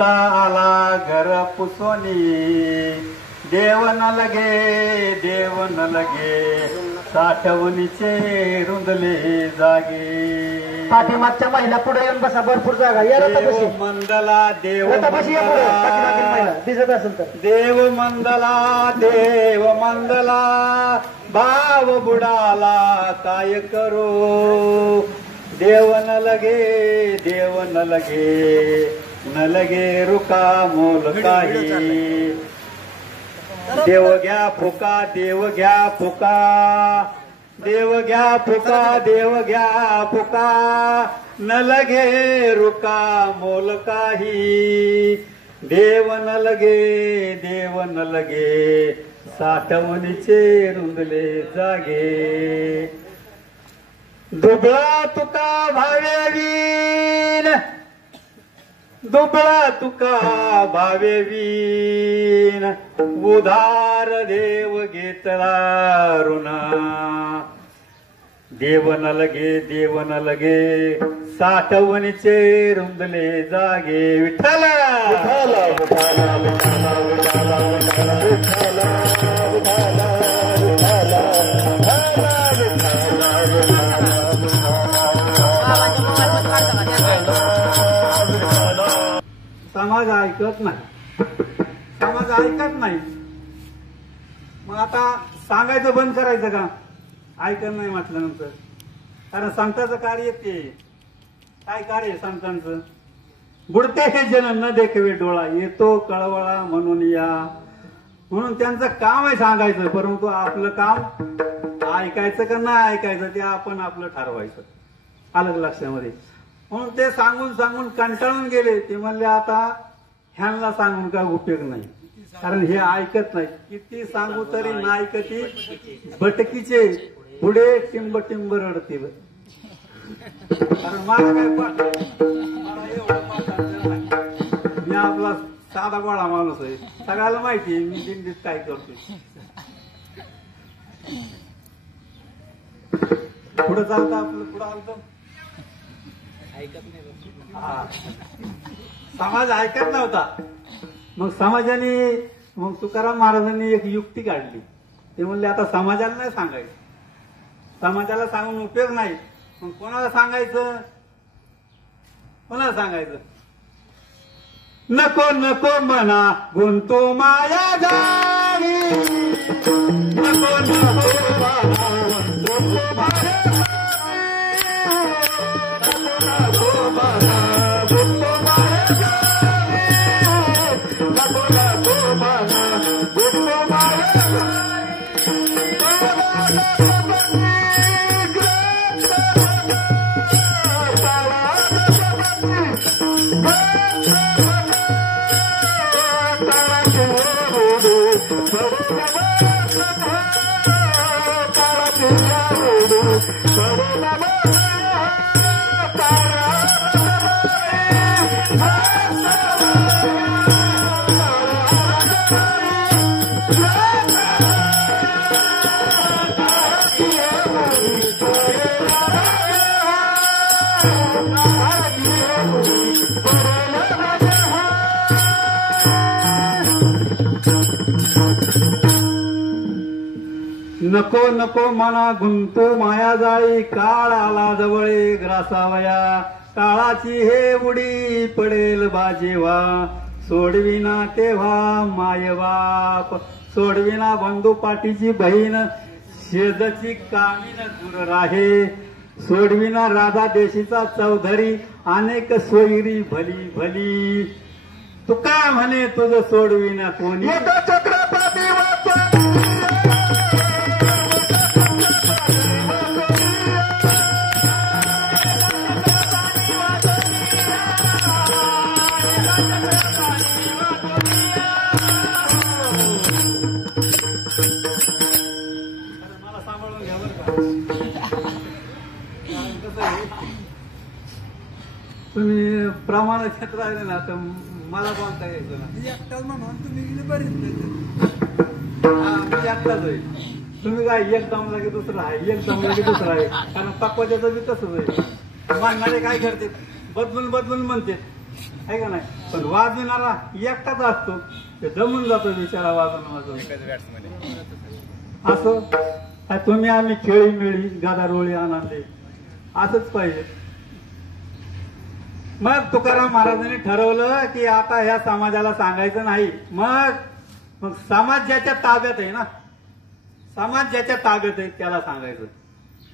आला घर पुसोनी देव न लगे साठवणीचे रुंदले जागे। पाठीमागच्या महिला पुढे येऊन बसा, भरपूर जागा या रथापाशी। मंदला देव दिसत असेल तर देव मंदला भाव बुडाला काय करो। देव न लगे रुका मोल काही। देव घ्या फुका देव घ्या फुका न लगे रुका मोल काही। देव न लगे साठवणीचे रुंदले जागे। दुबळा तुका भावे वीण उधार देव घेतला ऋणा। देव न लगे साठवणीचे रुंदले जागे। विठ्ठल समाज ऐकत नाही। मग आता सांगायचं बंद करायचं का? ऐकत नाही म्हटल्यानंतर, कारण संतांचं कार्य ते काय कार्य संतांचं? बुडते हे जन न देखवे डोळा येतो कळवळा म्हणून या। म्हणून त्यांचं काम आहे सांगायचं, परंतु आपलं काम ऐकायचं का नाही ऐकायचं ते आपण आपलं ठरवायचं। अलग लक्षामध्ये म्हणून ते सांगून कंटाळून गेले। ते म्हणले आता ह्यांना सांगून काय उपयोग नाही, कारण हे ऐकत नाही। किती सांगू तरी नाही ऐकती भटकीचे पुढे टिंब रडतील। कारण मला काय मला एवढं पाठांतर नाही, मी आपला साधा गोळा माणूस आहे, सगळ्याला माहिती आहे मी दिंडीत काय करतोय। पुढे चालतं आपलं, पुढे आलतं समाज ऐकत नव्हता। मग समाजाने मग तुकाराम महाराजांनी एक युक्ती काढली। ते म्हणले आता समाजाला नाही सांगायचं, समाजाला सांगून उपयोग नाही। मग कोणाला सांगायचं? नको म्हणा गुंतो माया जावी। नको म्हणा गुंतो माया जाळी। काळ आला जवळे ग्रासावया काळाची हे उडी पडेल बाजेवा। सोडविना तेव्हा मायबाप सोडविना बंधू पाठीची बहीण शेजाची कामीन दूर राहे। सोडविना राधा देशीचा चौधरी अनेक सोयरी भली। तू काय म्हणे तुझं सोडविना कोणी? मला सांभाळून घ्या बरं का? तुम्ही प्रमाणात क्षेत्र राहिले ना तर मला बोलता यायचं ना। एकटाच म्हणून तुम्ही बरीच मी एकटाच आहे। तुम्ही काय एक दमला की दुसरा आहे, एक दमला की दुसरा आहे। कारण पक्वाच्याचं बी तसंच आहे। मानणारे काय करते बदलून म्हणते आहे का नाही. पण वाजविणारा एकटाच असतो, ते दमून जातो बिचारा वाजवून असं. तुम्ही आम्ही खेळी मिळी गदारोळी आनंदी असंच पाहिजे. मग तुकाराम महाराजांनी ठरवलं की आता ह्या समाजाला सांगायचं नाही. मग समाज ज्याच्या ताब्यात आहे ना, समाज ज्याच्या ताब्यात आहे त्याला सांगायचं.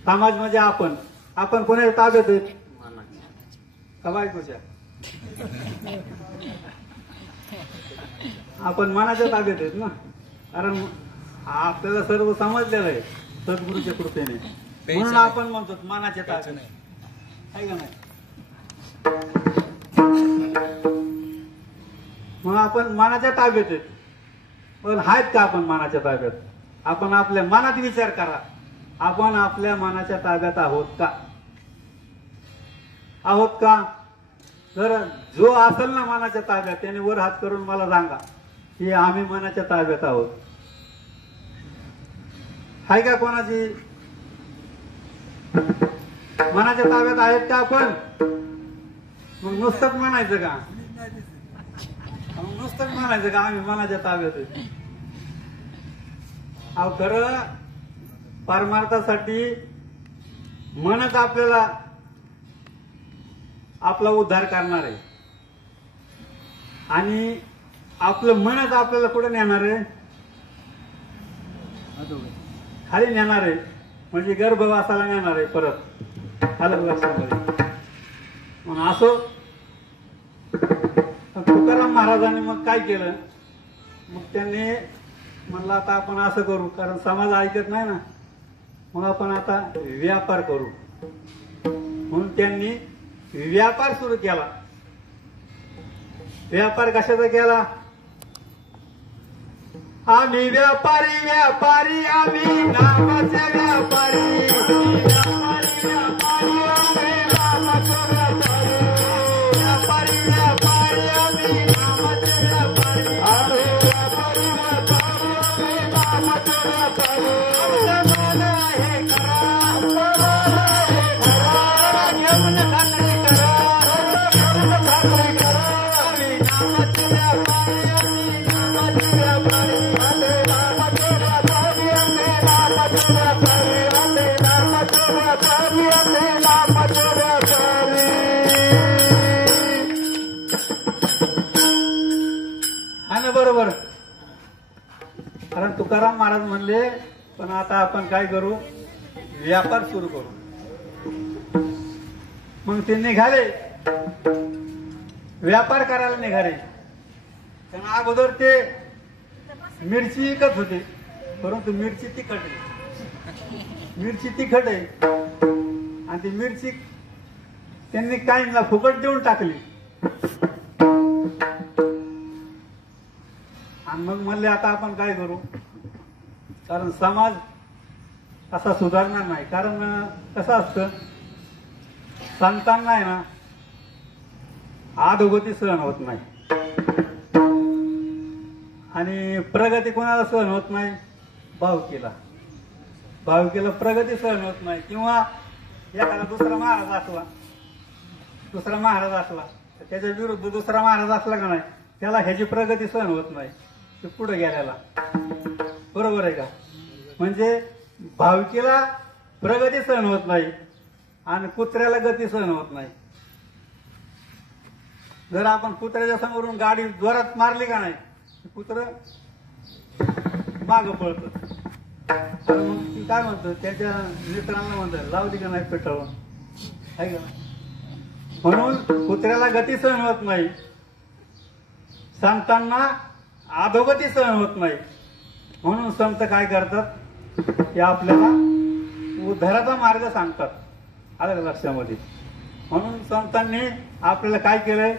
समाज म्हणजे आपण कोणाच्या ताब्यात आहे? का बायकोच्या? आपण मनाच्या ताब्यात आहेत ना, कारण आपल्याला सर्व समजलेलं आहे सद्गुरूच्या कृपेने, म्हणून आपण म्हणतो मनाच्या ताब्यात आहे का नाही. मग आपण मनाच्या ताब्यात आहेत. पण आहेत का आपण मनाच्या ताब्यात? आपण आपल्या मनात विचार करा, आपण आपल्या मनाच्या ताब्यात आहोत का? जर जो असेल ना मनाच्या ताब्यात त्याने वर हात करून मला सांगा की आम्ही मनाच्या ताब्यात आहोत. आहे का कोणाची? मनाच्या ताब्यात आहेत का आपण? मग नुसतंच म्हणायचं का? नुसतंच म्हणायचं का आम्ही मनाच्या ताब्यात आहे? अहो खरं परमार्थासाठी मनच आपल्याला आपला उद्धार करणार आहे, आणि आपलं मनच आपल्याला कुठे नेणार आहे? खाली नेणार आहे, म्हणजे गर्भवासाला नेणार आहे परत. आलं लक्षामध्ये? म्हणून असो तुकाराम महाराजांनी मग काय केलं? मग त्यांनी म्हणलं आता आपण असं करू, कारण समाज ऐकत नाही ना, मग आपण आता व्यापार करू. म्हणून त्यांनी व्यापार सुरू केला. व्यापार कशाचा केला? आम्ही व्यापारी आम्ही नामाचे व्यापारी. बरोबर. कारण तुकाराम महाराज म्हणले पण आता आपण काय करू? व्यापार सुरू करू. मग ते निघाले, व्यापार करायला निघाले. त्यांना अगोदर ते मिरची विकत होते, परंतु मिरची तिखट आहे आणि ती मिरची त्यांनी काहींना फुकट देऊन टाकली. आणि मग म्हणले आता आपण काय करू? कारण समाज असा सुधारणार नाही. कारण कसं असतं, संतांना आहे ना अधोगती सहन होत नाही, आणि प्रगती कोणाला सहन होत नाही? भावकीला प्रगती सहन होत नाही. किंवा एखादा दुसरा महाराज असला तर त्याच्या विरुद्ध दुसरा महाराज असला का नाही, त्याला ह्याची प्रगती सहन होत नाही, ते पुढे गेल्याला. बरोबर आहे का? म्हणजे भावकीला प्रगती सहन होत नाही आणि कुत्र्याला गती सहन होत नाही. जर आपण कुत्र्याच्या समोरून गाडी जोरात मारली का नाही, कुत्र माग पळत. मग काय म्हणतो, त्याच्या मित्रांना म्हणतो लावली का नाही पेटवून, आहे का? म्हणून कुत्र्याला गती सहन होत नाही, संतांना अधोगती सहन होत नाही. म्हणून संत काय करतात की आपल्याला उद्धाराचा मार्ग सांगतात. आलं लक्षामध्ये? म्हणून संतांनी आपल्याला काय केलंय?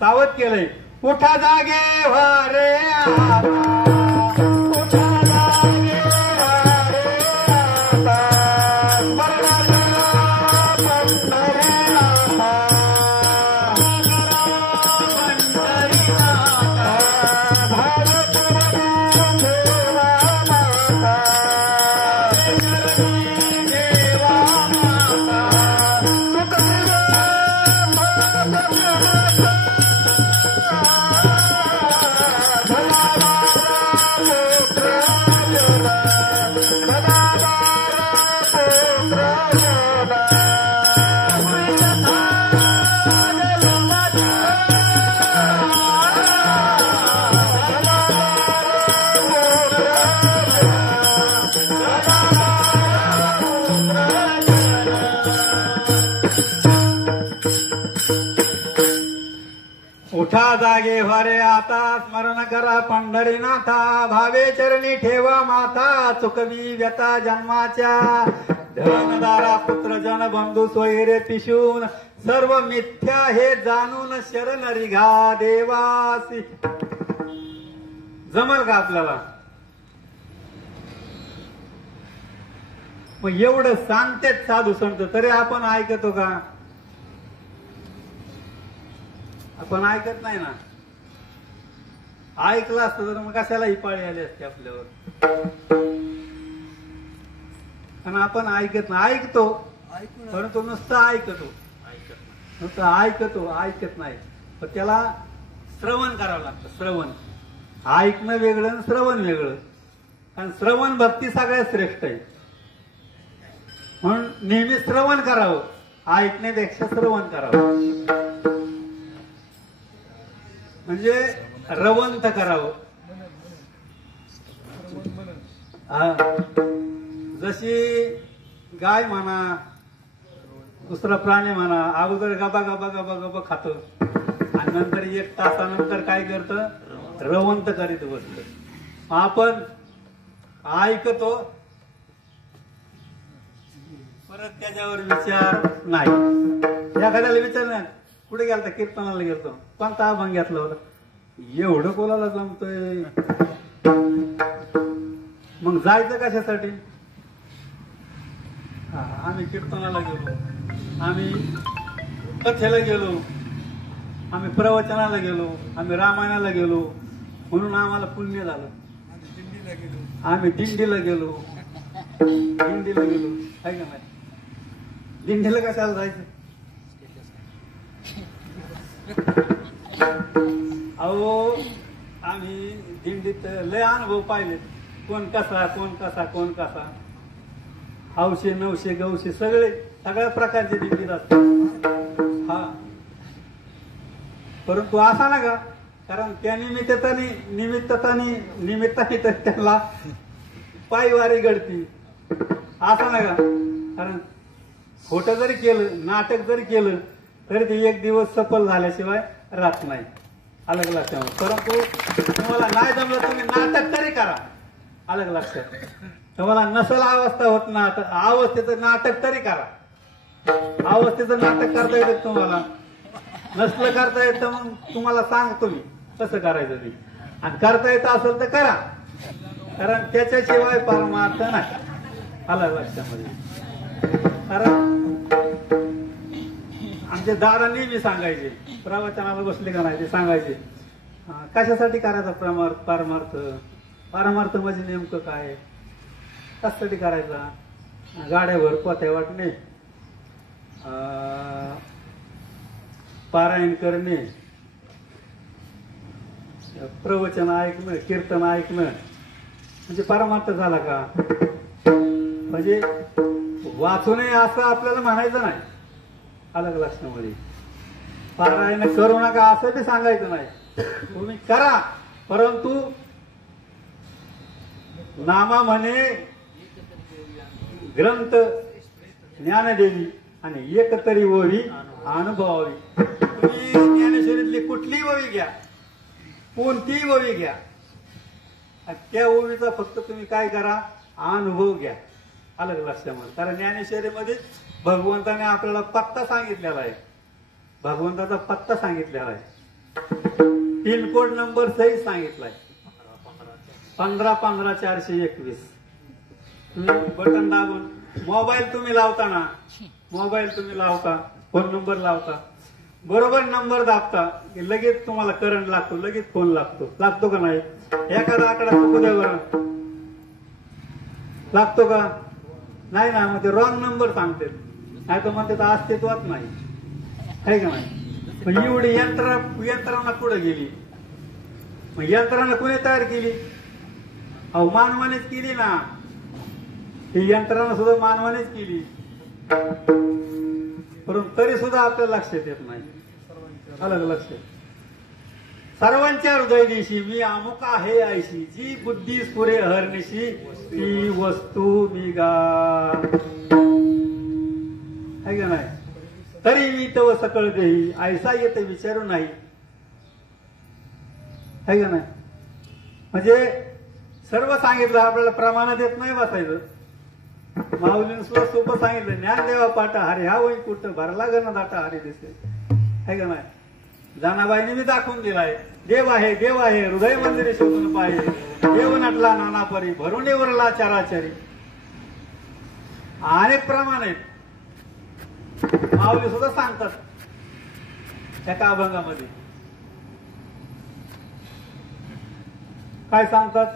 सावध केलंय. उठा जागे व्हा रे आता, उठा जागे व्हा रे आता, मरणाला पंढरीनाथा, लागे वारे आता स्मरण करा पंढरीनाथा भावे चरणी ठेवा माता चुकवी व्यथा जन्माच्या धनदारा पुत्र जन बंधू सोयरे पिशून सर्व मिथ्या हे जाणून शरण रिघा देवासी. जमल का आपल्याला? मग एवढं सांगतेच साधू संत तरी आपण ऐकतो का? आपण ऐकत नाही ना. ऐकलं असतं तर मग कशाला ही पाळी आली असते आपल्यावर. आणि आपण ऐकत नाही. ऐकतो परंतु नुसतं ऐकतो ऐकत नाही. पण त्याला श्रवण करावं लागतं. श्रवण ऐकणं वेगळं आणि श्रवण वेगळं. कारण श्रवण भक्ती सगळ्यात श्रेष्ठ आहे. म्हणून नेहमी श्रवण करावं, ऐकण्यापेक्षा श्रवण करावं. म्हणजे रवंत करावं. जशी गाय म्हणा, दुसरा प्राणी म्हणा, अगोदर गबा गबा गबा गबा खात आणि नंतर एक तासानंतर काय करतं, रवंत करीत बसत. आपण ऐकतो परत त्याच्यावर विचार नाही. एखाद्याला विचार नाही, कुठे गेलता? कीर्तनाला गेलतो. कोणता अभंग घेतला होता? एवढं कोणाला जमतोय? मग जायचं कशासाठी? आम्ही कीर्तनाला गेलो, आम्ही कथेला गेलो, आम्ही प्रवचनाला गेलो, आम्ही रामायणाला गेलो म्हणून आम्हाला पुण्य झालं. आम्ही दिंडीला गेलो आहे का नाही? दिंडीला कशाला जायचं? अहो आम्ही दिंडीत लय अनुभव पाहिले. कोण कसा हौशे नवशे गवशे सगळ्या प्रकारचे दिंडीत असतात. हा, परंतु असा ना का, कारण त्या निमित्ताने तर त्याला पायवारी घडती. असा ना का, कारण खोटं जरी केलं, नाटक जरी केलं तरी ते एक दिवस सफल झाल्याशिवाय राहत नाही. अलग लक्षात. परंतु तुम्हाला नाही जमलं तुम्ही नाटक तरी करा. अलग लक्षात. तुम्हाला नसल अवस्था होत ना, तर अवस्थेचं नाटक तरी करा. अवस्थेचं नाटक करता येतं तुम्हाला. नसलं करता येतं मग तुम्हाला सांगतो मी कसं करायचं ते. आणि करता येतं असेल तर करा, कारण त्याच्याशिवाय परमार्थ नाही. अलग लक्षामध्ये. कारण आमचे दादा नेहमी सांगायचे, प्रवचनाला बसले का नाही ते सांगायचे, कशासाठी करायचा परमार्थ? परमार्थ म्हणजे नेमकं काय? कशासाठी करायचा? गाड्यावर पोथ्या वाटणे, पारायण करणे, प्रवचन ऐकणं, कीर्तन ऐकणं म्हणजे परमार्थ झाला का? म्हणजे वाचू नये असं आपल्याला म्हणायचं नाही. अलग लक्षणामध्ये. पारायण करू नका असं बी सांगायचं नाही. तुम्ही करा, परंतु नामा म्हणे ग्रंथ ज्ञानदेवी आणि एकतरी ओवी अनुभवावी. तुम्ही ज्ञानेश्वरीतली कुठलीही ओवी घ्या, कोणतीही ओवी घ्या, त्या ओवीचा फक्त तुम्ही काय करा, अनुभव घ्या. अलग लक्षामध्ये. कारण ज्ञानेश्वरीमध्ये भगवंताने आपल्याला पत्ता सांगितलेला आहे. भगवंताचा पत्ता सांगितलेला आहे. पिनकोड नंबर सहित सांगितलाय, 15-15-421. तुम्ही बटन दाबून मोबाईल तुम्ही लावता, फोन नंबर लावता, बरोबर नंबर दाबता की लगेच तुम्हाला करंट लागतो, लगेच फोन लागतो का नाही? एखादा आकडा चुकू द्या बरं, लागतो का नाही? ना मग ते रॉंग नंबर सांगते, नाही तर म्हणते तर अस्तित्वात नाही, आहे का नाही? मग एवढी यंत्रणा पुढे गेली. मग यंत्रणा कोणी तयार केली? अहो मानवानेच केली ना. ही यंत्रणा सुद्धा मानवानेच केली, परंतु तरी सुद्धा आपल्याला लक्षात येत नाही. अलग लक्ष. सर्वांच्या हृदय दिशी मी अमुक आहे ऐशी, जी बुद्धी स्फुरे हरनिशी ती वस्तू मी गा, आहे का नाही? तरी मी तव सकळ देही ऐसा येते विचारू नाही. आहे का नाही? म्हणजे सर्व सांगितलं आपल्याला, प्रमाणात येत नाही बसायचं. माऊलीने सुद्धा सोपं सांगितलं, ज्ञानदेवा पाटा हरी हा वही कुठं भरला गण दाटा हरी दिसे, आहे का नाही? जानाबाईने मी दाखवून दिलाय, देव आहे देव आहे हृदय मंदिरे शोधून पाहे, देव नटला नाना परी भरून उरला चराचरी. अनेक प्रमाण आहेत, माऊली सुद्धा सांगतात एका अभंगामध्ये. काय सांगतात?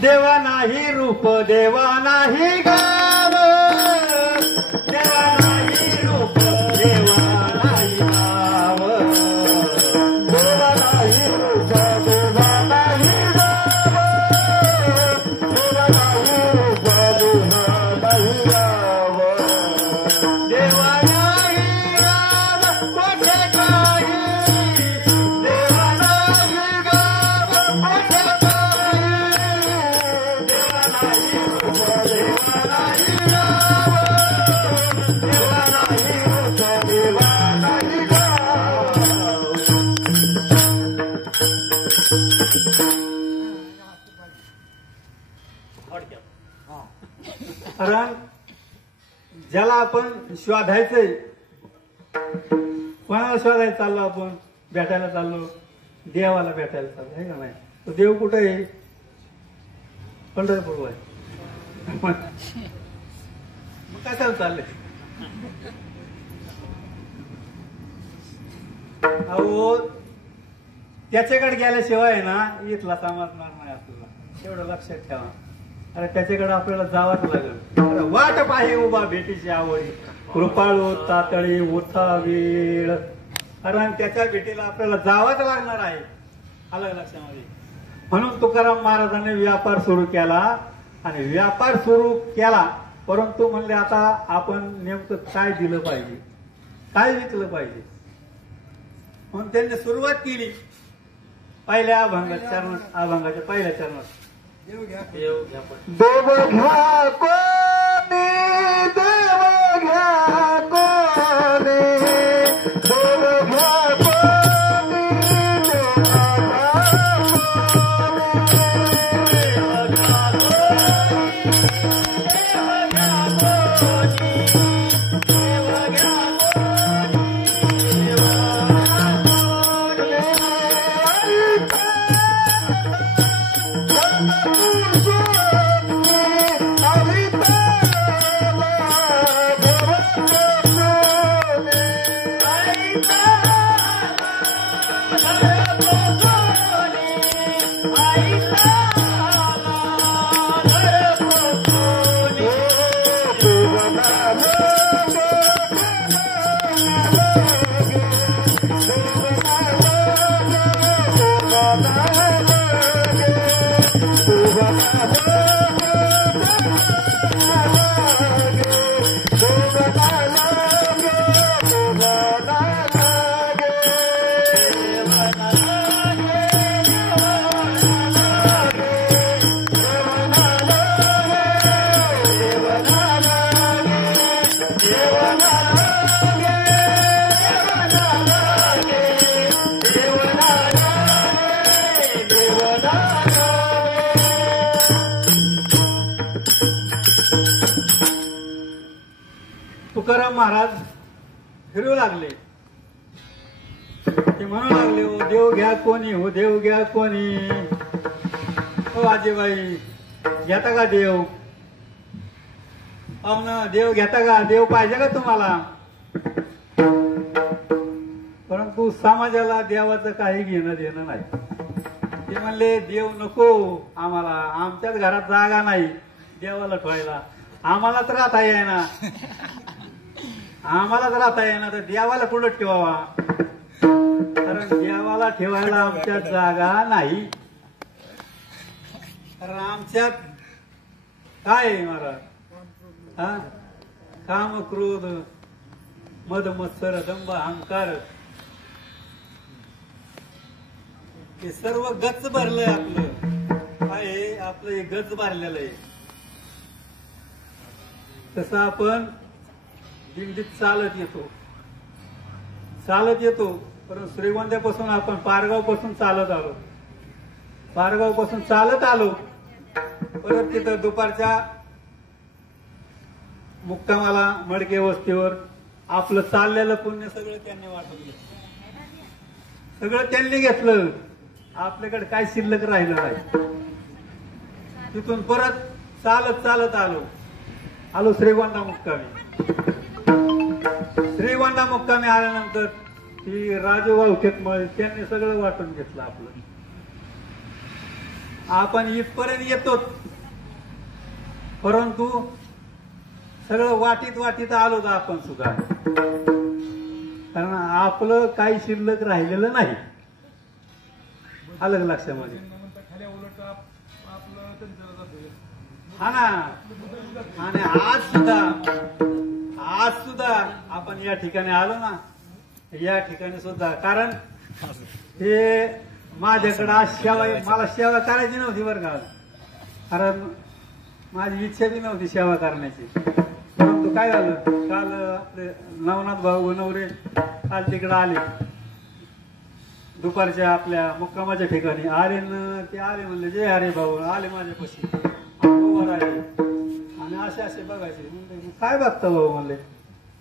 देवा नाही रूप देवा नाही गाव, देवा नाही रूप देवा नाही गाव, देवा नाही रूप देवा नाही गाव, देवा नाही रूप देवा नाही गाव, देवा नाही गाव कोठे काही, देवा नाही गाव कोठे कारण ज्याला आपण शोधायचंय, कोणाला शोधायला चाललो आपण? भेटायला चाललो, देवाला भेटायला चाललो, आहे का नाही? तो देव कुठे आहे? पंढरपूर आहे. मग कशाला चाललंय? अहो त्याच्याकडे गेल्याशिवाय ना इथला समजणार नाही आपल्याला, एवढं लक्षात ठेवा. अरे त्याच्याकडे आपल्याला जावंच लागेल. वाट पाहे उभा भेटीची आवडी, कृपाळू तातळी उठा वेळ. कारण त्याच्या भेटीला आपल्याला जावंच लागणार आहे, आलं लक्षामध्ये. म्हणून तुकाराम महाराजांनी व्यापार सुरू केला, आणि व्यापार सुरू केला, परंतु म्हणले आता आपण नेमकं काय दिलं पाहिजे, काय विकलं पाहिजे. म्हणून त्यांनी सुरुवात केली पहिल्या अभंगाच्या पहिल्या चरणात. देव घ्या कोणी, देव घ्या कोणी, देव घ्या कोणी, देव घ्या कोणी, देव घ्या कोणी. तुकाराम महाराज फिरू लागले, ते म्हणू लागले, हो देव घ्या कोणी, हो देव घ्या कोणी. हो आजीबाई घेता का देव? ना देव घेता का? देव पाहिजे का तुम्हाला? परंतु समाजाला देवाचं काही घेणं देणं नाही. ते म्हणले देव नको आम्हाला, आमच्याच घरात जागा नाही देवाला ठेवायला, आम्हाला तर राहता येईना, आम्हाला जर राहता येईना तर देवाला कुठं ठेवावा? कारण देवाला ठेवायला आमच्यात जागा नाही. कारण आमच्यात काय आहे महाराज? हा, काम क्रोध मद मत्सर दंभ अहंकार हे सर्व गच्च भरलंय आपलं. काय गज भरलेलं आहे. तसं आपण दिंडीत चालत येतो परंतु श्रीगोंद्यापासून आपण पारगाव पासून चालत आलो. पारगाव पासून चालत आलो परत तिथं दुपारच्या मुक्कामाला मडके वस्तीवर आपलं चाललेलं पुण्य सगळं त्यांनी वाटून घेतलं. सगळं त्यांनी घेतलं. आपल्याकडे काय शिल्लक राहिलं नाही. तिथून परत चालत आलो श्रीगोंदा मुक्कामी. श्रीगोंदा मुक्कामी आल्यानंतर ती राजूभाऊ खेतमळे त्यांनी सगळं वाटून घेतलं आपलं. आपण इथपर्यंत येतो परंतु सगळं वाटीत आलो तर आपण सुद्धा, कारण आपलं काही शिल्लक राहिलेलं नाही. अलग लक्षामध्ये हा ना. आणि आज सुद्धा आपण या ठिकाणी आलो ना, या ठिकाणी सुद्धा कारण हे माझ्याकडे आज मला सेवा करायची नव्हती बरं का, कारण माझी इच्छा बी नव्हती सेवा करण्याची. परंतु काय झालं, काल आपले नवनाथ भाऊ नवरे काल तिकडे आले, दुपारच्या आपल्या मुक्कामाच्या ठिकाणी आले. ते आले म्हणले जय हरे भाऊ, आले माझ्यापाशी उभं राहिले आणि असे बघायचे. म्हणले काय बघता भाऊ म्हणले.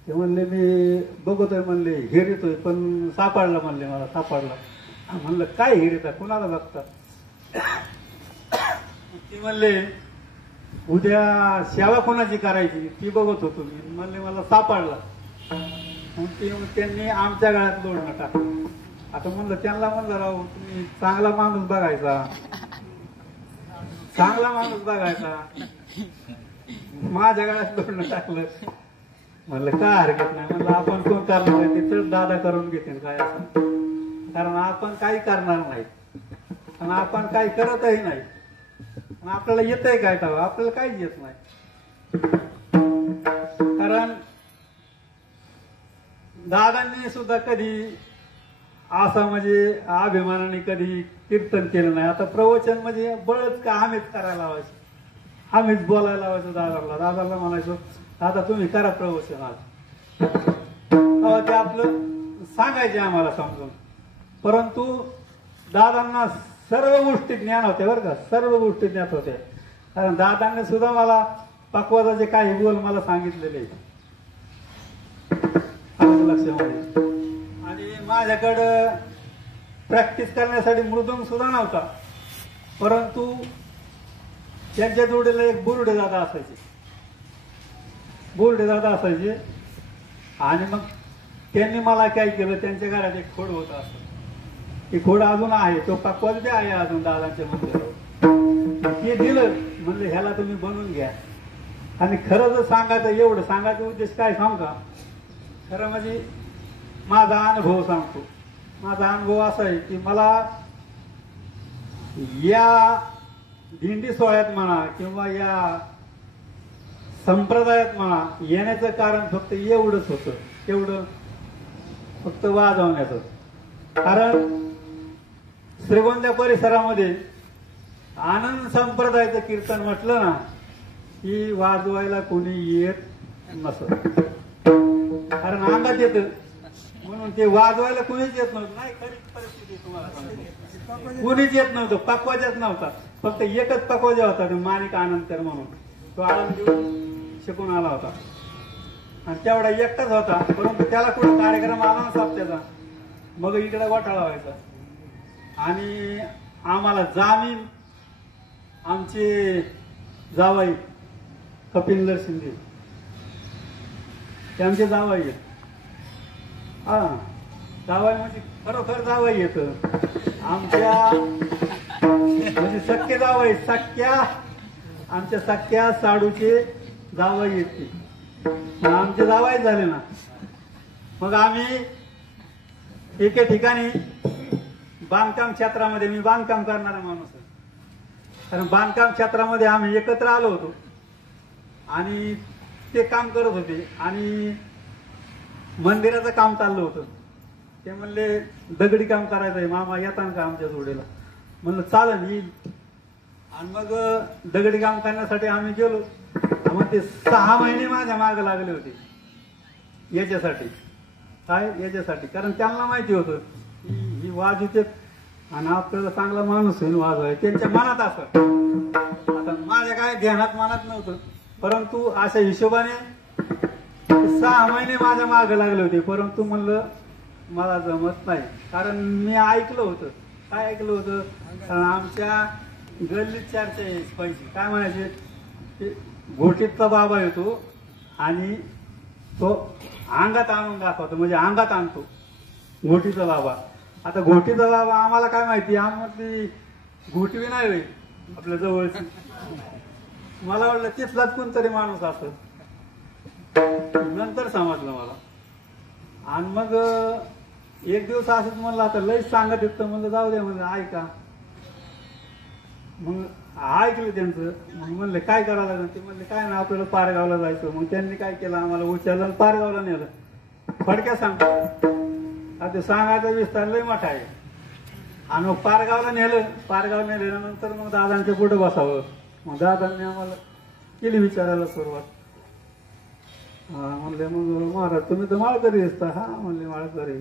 ते म्हणले मी बघतोय म्हणले, हिरीतोय पण सापडला म्हणले, मला सापडला. म्हणलं काय हिरीता, कुणाला बघता. ते म्हणले उद्या सेवा कोणाची करायची ती बघत होतो मी. म्हणले मला सापडला. त्यांनी आमच्या गळ्यात लोढणं टाकलं. आता म्हणलं त्यांना म्हणलं राव तुम्ही चांगला माणूस बघायचा, माझ्या गळ्यात लोढणं टाकलं. म्हणलं काय हरकत नाही. म्हणलं आपण कोण करणार ते तर दादा करून घेतील काय असं, कारण आपण काही करणार नाही आणि आपण काही करतही नाही. आपल्याला येतंय काय तर आपल्याला काहीच येत नाही. कारण दादांनी सुद्धा कधी असं म्हणजे अभिमानाने कधी कीर्तन केलं नाही. आता प्रवचन म्हणजे बळच का आम्हीच करायला लावायचं, आम्हीच बोलायला लावायचं दादाला म्हणायचो दादा तुम्ही करा प्रवचन आज. ते आपलं सांगायचे आम्हाला समजून. परंतु दादांना सर्व गोष्टी ज्ञान होते बरं का, सर्व गोष्टी ज्ञात होत्या. कारण दादांनी सुद्धा मला पक्वादाचे काही बोल मला सांगितलेले लक्षामध्ये. आणि माझ्याकडं प्रॅक्टिस करण्यासाठी मृदुंग सुद्धा नव्हता, परंतु त्यांच्या जोडीला एक बोर्डे दादा असायचे. आणि मग त्यांनी मला काय केलं, त्यांच्या घरात एक खोड होता असं, ती खोड अजून आहे, तो पक्वाद बी आहे अजून दादांच्या मंदिरावर. ते दिलं, म्हणलं ह्याला तुम्ही बनवून घ्या. आणि खरं जर सांगायचं, एवढं सांगायचा उद्देश काय सांगू का, खरं म्हणजे माझा अनुभव सांगतो. माझा अनुभव असा आहे की मला या दिंडी सोहळ्यात म्हणा किंवा या संप्रदायात म्हणा येण्याचं कारण फक्त एवढंच होतं, तेवढं फक्त वाजवण्याचं. कारण श्रीगोंदा परिसरामध्ये आनंद संप्रदायाचं कीर्तन म्हटलं ना की वाजवायला कोणी येत नसत, कारण अंगात येतं म्हणून ते वाजवायला कोणीच येत नव्हतं. नाही खरी परिस्थिती तुम्हाला सांगतो, कोणीच येत नव्हतं, पकवाजाच नव्हता. फक्त एकच पकवाजा होता, तो माणिक आनंदकर म्हणून, तो आनंद देऊन शिकून आला होता आणि तेवढा एकटाच होता. परंतु त्याला कुठं कार्यक्रम आला ना साप्त्याचा, मग इकडे घोटाळा व्हायचा. आणि आम्हाला जामीन आमचे जावाई कपिलर शिंदे ते आमचे जावाई आहेत. हा जावाई म्हणजे खरोखर जावाई येत आमच्या, म्हणजे सख्खे जावाई, आमच्या सख्या साडूचे जावाई येते. आमचे जावाई झाले ना, मग आम्ही एके ठिकाणी बांधकाम क्षेत्रामध्ये, मी बांधकाम करणारा माणूस आहे, कारण बांधकाम क्षेत्रामध्ये आम्ही एकत्र आलो होतो आणि ते काम करत होते आणि मंदिराचं काम चाललं होतं. ते म्हणले दगडी काम करायचं आहे मामा, येताना का आमच्या जोडीला. म्हणलं चालेल येईल. आणि मग दगडी काम करण्यासाठी आम्ही गेलो. मग ते 6 महिने माझ्या मागे लागले होते याच्यासाठी. काय याच्यासाठी? कारण त्यांना माहिती होतं की ही वाजवते आणि आपल्याला चांगला माणूस होईल वाजवाय, त्यांच्या मनात असं. आता माझ्या काय ध्यानात मनात नव्हतं, परंतु अशा हिशोबाने 6 महिने माझ्या मागे लागले होते. परंतु म्हणलं मला जमत नाही, कारण मी ऐकलं होतं. काय ऐकलं होतं? कारण आमच्या गल्लीत चर्चा पाहिजे. काय म्हणायचे? ते घोटीतला बाबा येतो आणि तो अंगात आणून दाखवतो, म्हणजे अंगात आणतो घोटीचा बाबा. आता घोटीचा बाबा आम्हाला काय माहिती, आम्हाला घोटी नाही होईल आपल्या जवळची. मला वाटलं तिथलाच कोणतरी माणूस असं, नंतर समजलं मला. आणि मग एक दिवस असंच म्हणलं आता लईच सांगत येतं, म्हणलं जाऊ द्या, म्हणलं ऐका. मग ऐकलं त्यांचं. मग म्हणले काय करावं लागेल? ते म्हणले काय ना आपल्याला पारगावला जायचं. मग त्यांनी काय केलं, आम्हाला उचललं आणि पारगावला नेलं. फडक्या सांगतो आता सांगायचा विस्तार लय मोठा आहे. आणि मग पारगावला नेलं. पारगाव नेल्यानंतर मग दादांच्या पुढे बसावं. मग दादांनी आम्हाला केली विचारायला सुरुवात. म्हणले मग महाराज तुम्ही तर माळकरी दिसता. हा म्हणले माळकरी.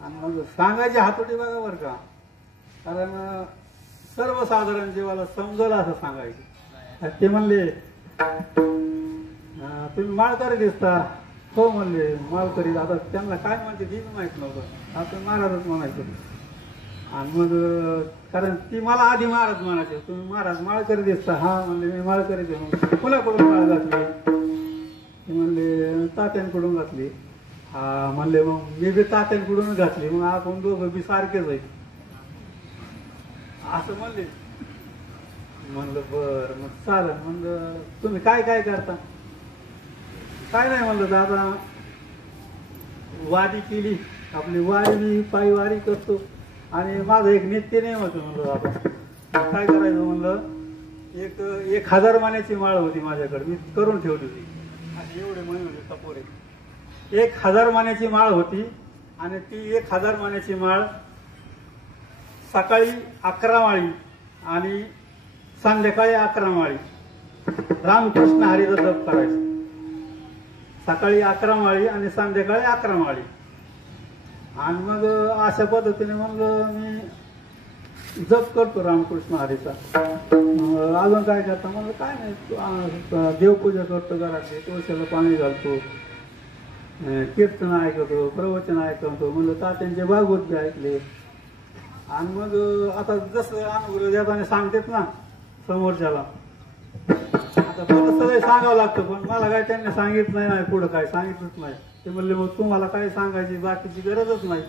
आणि मग सांगायची हातोटी बघा बरं का, कारण सर्वसाधारण जीवाला समजलं असं सांगायचं. ते म्हणले तुम्ही माळकरी दिसता. हो म्हणले माळकरी. आता त्यांना काय म्हणते हेच माहित नव्हतं, आता महाराजच म्हणायचं. आणि मग कारण ती मला आधी महाराज म्हणायचे, तुम्ही महाराज माळकरी दिसता. हा म्हणले मी माळकरी देऊ. कुणाकडून माळ घातली? ते म्हणले तात्यांकडून घातली. हा म्हणले मग मी बी तात्यांकडून घातली, मग आपण दोघं बी सारखेच आहे असं म्हणले. म्हणलं बर मग चालेल. म्हणलं तुम्ही काय काय करता? काय नाही म्हणलं दादा वारी केली, आपली वारी पायी वारी करतो. आणि माझं एक नित्य नेम होतं. म्हणलं दादा काय करायचं? म्हणलं 1000 मान्याची माळ होती माझ्याकडे, मी करून ठेवली होती. आणि एवढे महिने होते टपोरे. 1000 मान्याची माळ होती. आणि ती 1000 मान्याची माळ सकाळी 11 माळी आणि संध्याकाळी 11 माळी रामकृष्ण हरीचा जप करायचं. सकाळी 11 माळी आणि संध्याकाळी 11 माळी. आणि मग अशा पद्धतीने म्हणलं मी जप करतो रामकृष्ण हरीचा. अजून काय करता? म्हणलं काय नाही, देवपूजा करतो घरातली, तुळशीला पाणी घालतो, कीर्तन ऐकतो, प्रवचन ऐकतो. म्हणलं तात्यांचे भागवत बी ऐकले. आणि मग आता जसं अनुग्रह देताना सांगतेत ना समोरच्याला, आता बरं सगळं सांगावं लागतं. पण मला काय त्यांनी सांगितलं नाही, पुढं काय सांगितलंच नाही. ते म्हणले मग तुम्हाला काय सांगायची बाकीची गरजच नाही.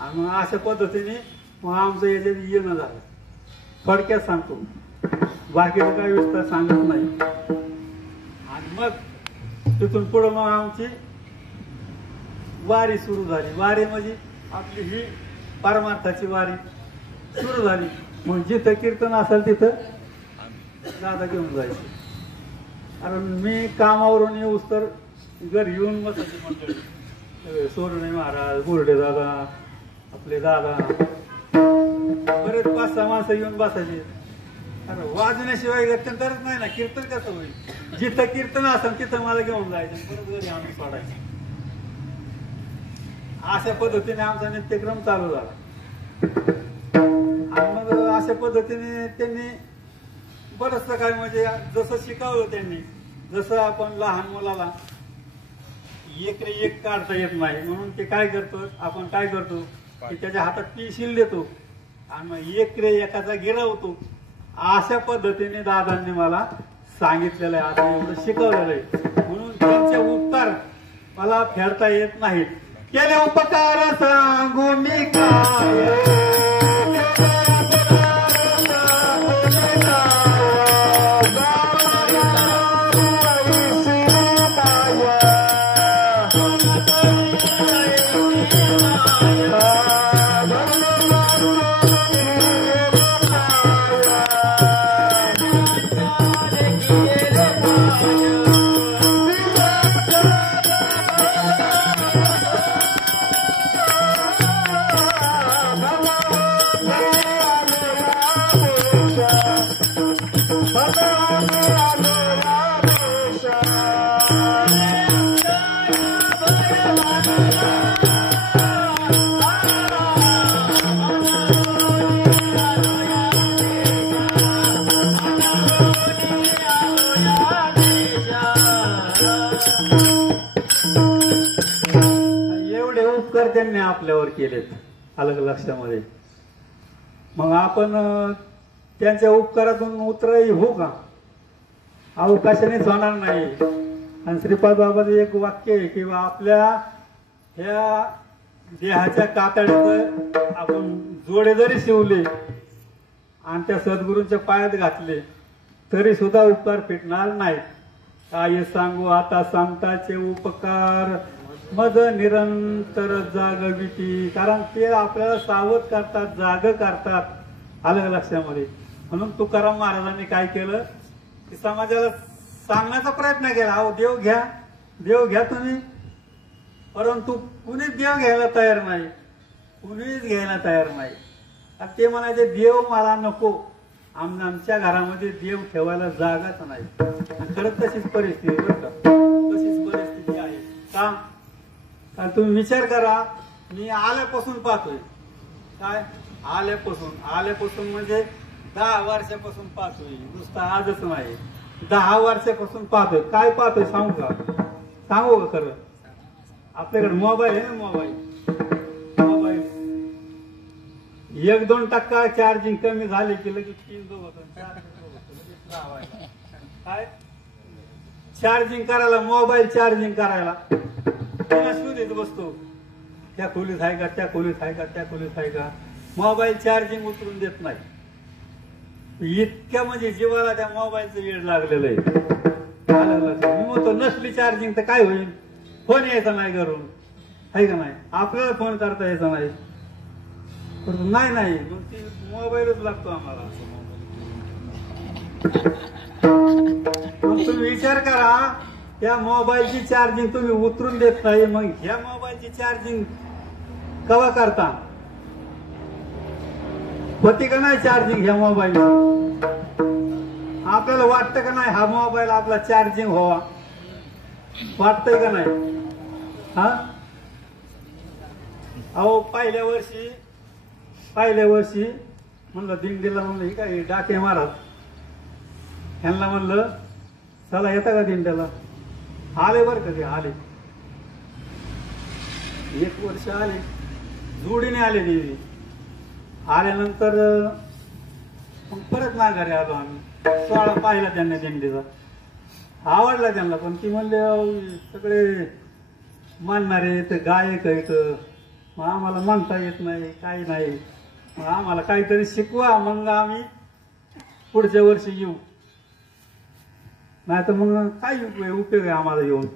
आणि मग अशा पद्धतीने मग आमचं याच्यात येणं झालं. थोडक्यात सांगतो, बाकीचं काय विस्तार सांगत नाही. आणि मग तिथून पुढं मग आमची वारी सुरू झाली. वारी म्हणजे आपली ही परमार्थाची वारी सुरू झाली. मग जिथं कीर्तन असेल तिथं दादा घेऊन जायचे. कारण मी कामावरून येऊस तर घर येऊन बसायची मंडळी, सोरणे महाराज, बोर्डे दादा, आपले दादा, बरेच 5-6 माणसं येऊन बसायचे. कारण वाजण्याशिवाय कीर्तन करत नाही ना, कीर्तन कसं होईल? जिथं कीर्तन असेल तिथं मला घेऊन जायचं, परत घरी आणून सोडायचं. अशा पद्धतीने आमचा नित्यक्रम चालू झाला. आणि मग अशा पद्धतीने त्यांनी बरंचसं काय म्हणजे जसं शिकवलं त्यांनी, जसं आपण लहान मुलाला एक रे एक काढता येत नाही म्हणून ते काय करतो, आपण काय करतो की त्याच्या हातात पेन्सिल देतो आणि मग एक रे एकाचा गिरवतो. अशा पद्धतीने दादांनी मला सांगितलेलं आहे, असं एवढं शिकवलेलं आहे. म्हणून त्यांचे उपकार मला फेडता येत नाहीत. केले उपकार सांगू मी काय, Baba आपल्यावर केलेत, अलग लक्षामध्ये. मग आपण त्यांच्या उपकारातून उतराई हो का? अवकाशानेच होणार नाही. आणि श्रीपाद बाबाचं एक वाक्य आहे किंवा आपल्या ह्या देहाच्या कातडीचं आपण जोडे जरी शिवले आणि त्या सद्गुरूंच्या पायात घातले तरी सुद्धा उपकार फिटणार नाहीत. काय सांगू आता सांगताचे उपकार मद निरंतर जागविती. कारण ते आपल्याला सावध करतात, जाग करतात, अलग लक्षामध्ये. म्हणून तुकाराम महाराजांनी काय केलं की समाजाला सांगण्याचा प्रयत्न केला, अहो देव घ्या, देव घ्या तुम्ही. परंतु कुणीच देव घ्यायला तयार नाही, कुणीच घ्यायला तयार नाही. आणि ते म्हणायचे देव मला नको, आमच्या घरामध्ये देव ठेवायला जागाच नाही. खरंच तशीच परिस्थिती बरं का, तशीच परिस्थिती आहे का? कारण तुम्ही विचार करा, मी आल्यापासून पाहतोय. काय आल्यापासून म्हणजे 10 वर्षापासून पाहतोय, नुसतं आजच नाही, 10 वर्षापासून पाहतोय. काय पाहतोय सांगू का खरं? आपल्याकडे मोबाईल आहे ना, मोबाईल 1-2% चार्जिंग कमी झाले की लगेच 3 काय चार्जिंग करायला, मोबाईल चार्जिंग करायला शोधित बसतो, त्या खोलीत आहे का, त्या खोलीत आहे का, त्या खोलीत आहे का. मोबाईल चार्जिंग उतरून देत नाही. इतक्या म्हणजे जीवाला त्या मोबाईलचं वेळ लागलेलं आहे. मी म्हणतो नसली चार्जिंग तर काय होईल? फोन यायचा नाही घरून, आहे का नाही? आपल्याला फोन करता यायचा नाही. नाही मग ती मोबाईलच लागतो आम्हाला. मग तुम्ही विचार करा, त्या मोबाईलची चार्जिंग तुम्ही उतरून देत नाही, मग ह्या मोबाईलची चार्जिंग कवा करता? होती का नाही चार्जिंग ह्या मोबाईल? आपल्याला वाटतं का नाही हा मोबाईल आपला चार्जिंग व्हावा? वाटतंय का नाही? हा अहो पहिल्या वर्षी म्हणलं दिंडीला, म्हणलं ही काय डाके महाराज, ह्यांना म्हणलं चला येता का दिंड्याला? आले बरं का ते, आले 1 वर्ष आले, जोडीने आले देवी. आल्यानंतर मग परत माघारी आलो आम्ही. सोहळा पाहिला त्यांनी दिंडीचा, आवडला त्यांना. पण ती म्हणले सगळे मानणारे तर गायक आहेत, मग आम्हाला म्हणता येत नाही, काही नाही, मग आम्हाला काहीतरी शिकवा, मग आम्ही पुढच्या वर्षी येऊ. नाही तर मग काय उपयोग आहे आम्हाला येऊन.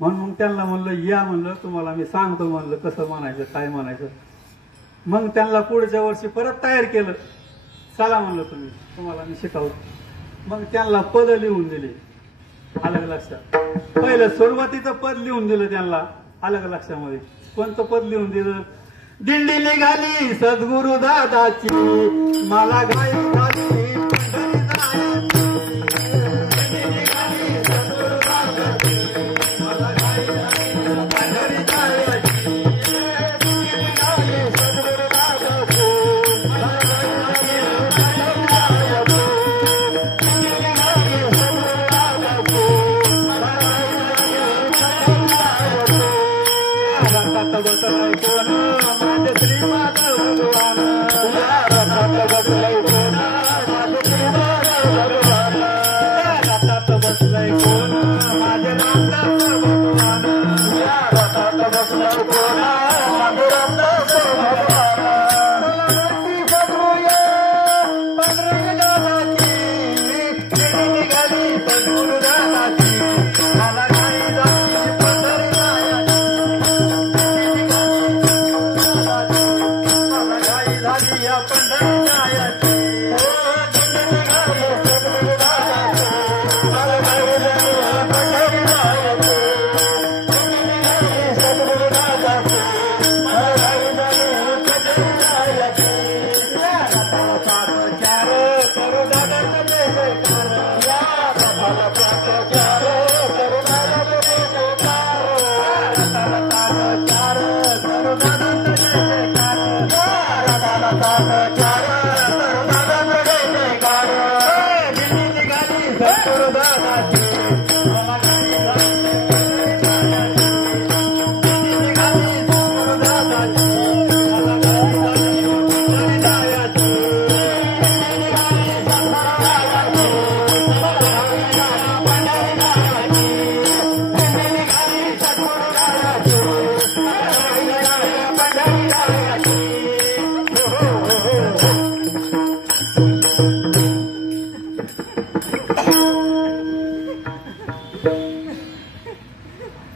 म्हणून मग त्यांना म्हणलं या, म्हणलं तुम्हाला मी सांगतो, म्हणलं कसं म्हणायचं, काय म्हणायचं. मग त्यांना पुढच्या वर्षी परत तयार केलं. चला म्हणलं तुम्हाला मी शिकवतो. मग त्यांना पद लिहून दिले, अलग लक्षात. पहिलं सुरुवातीचं पद लिहून दिलं त्यांना, अलग लक्षामध्ये. कोणतं पद लिहून दिलं? दिंडी निघाली सद्गुरु दादाची, मला घाई झाली पंढरी जायची.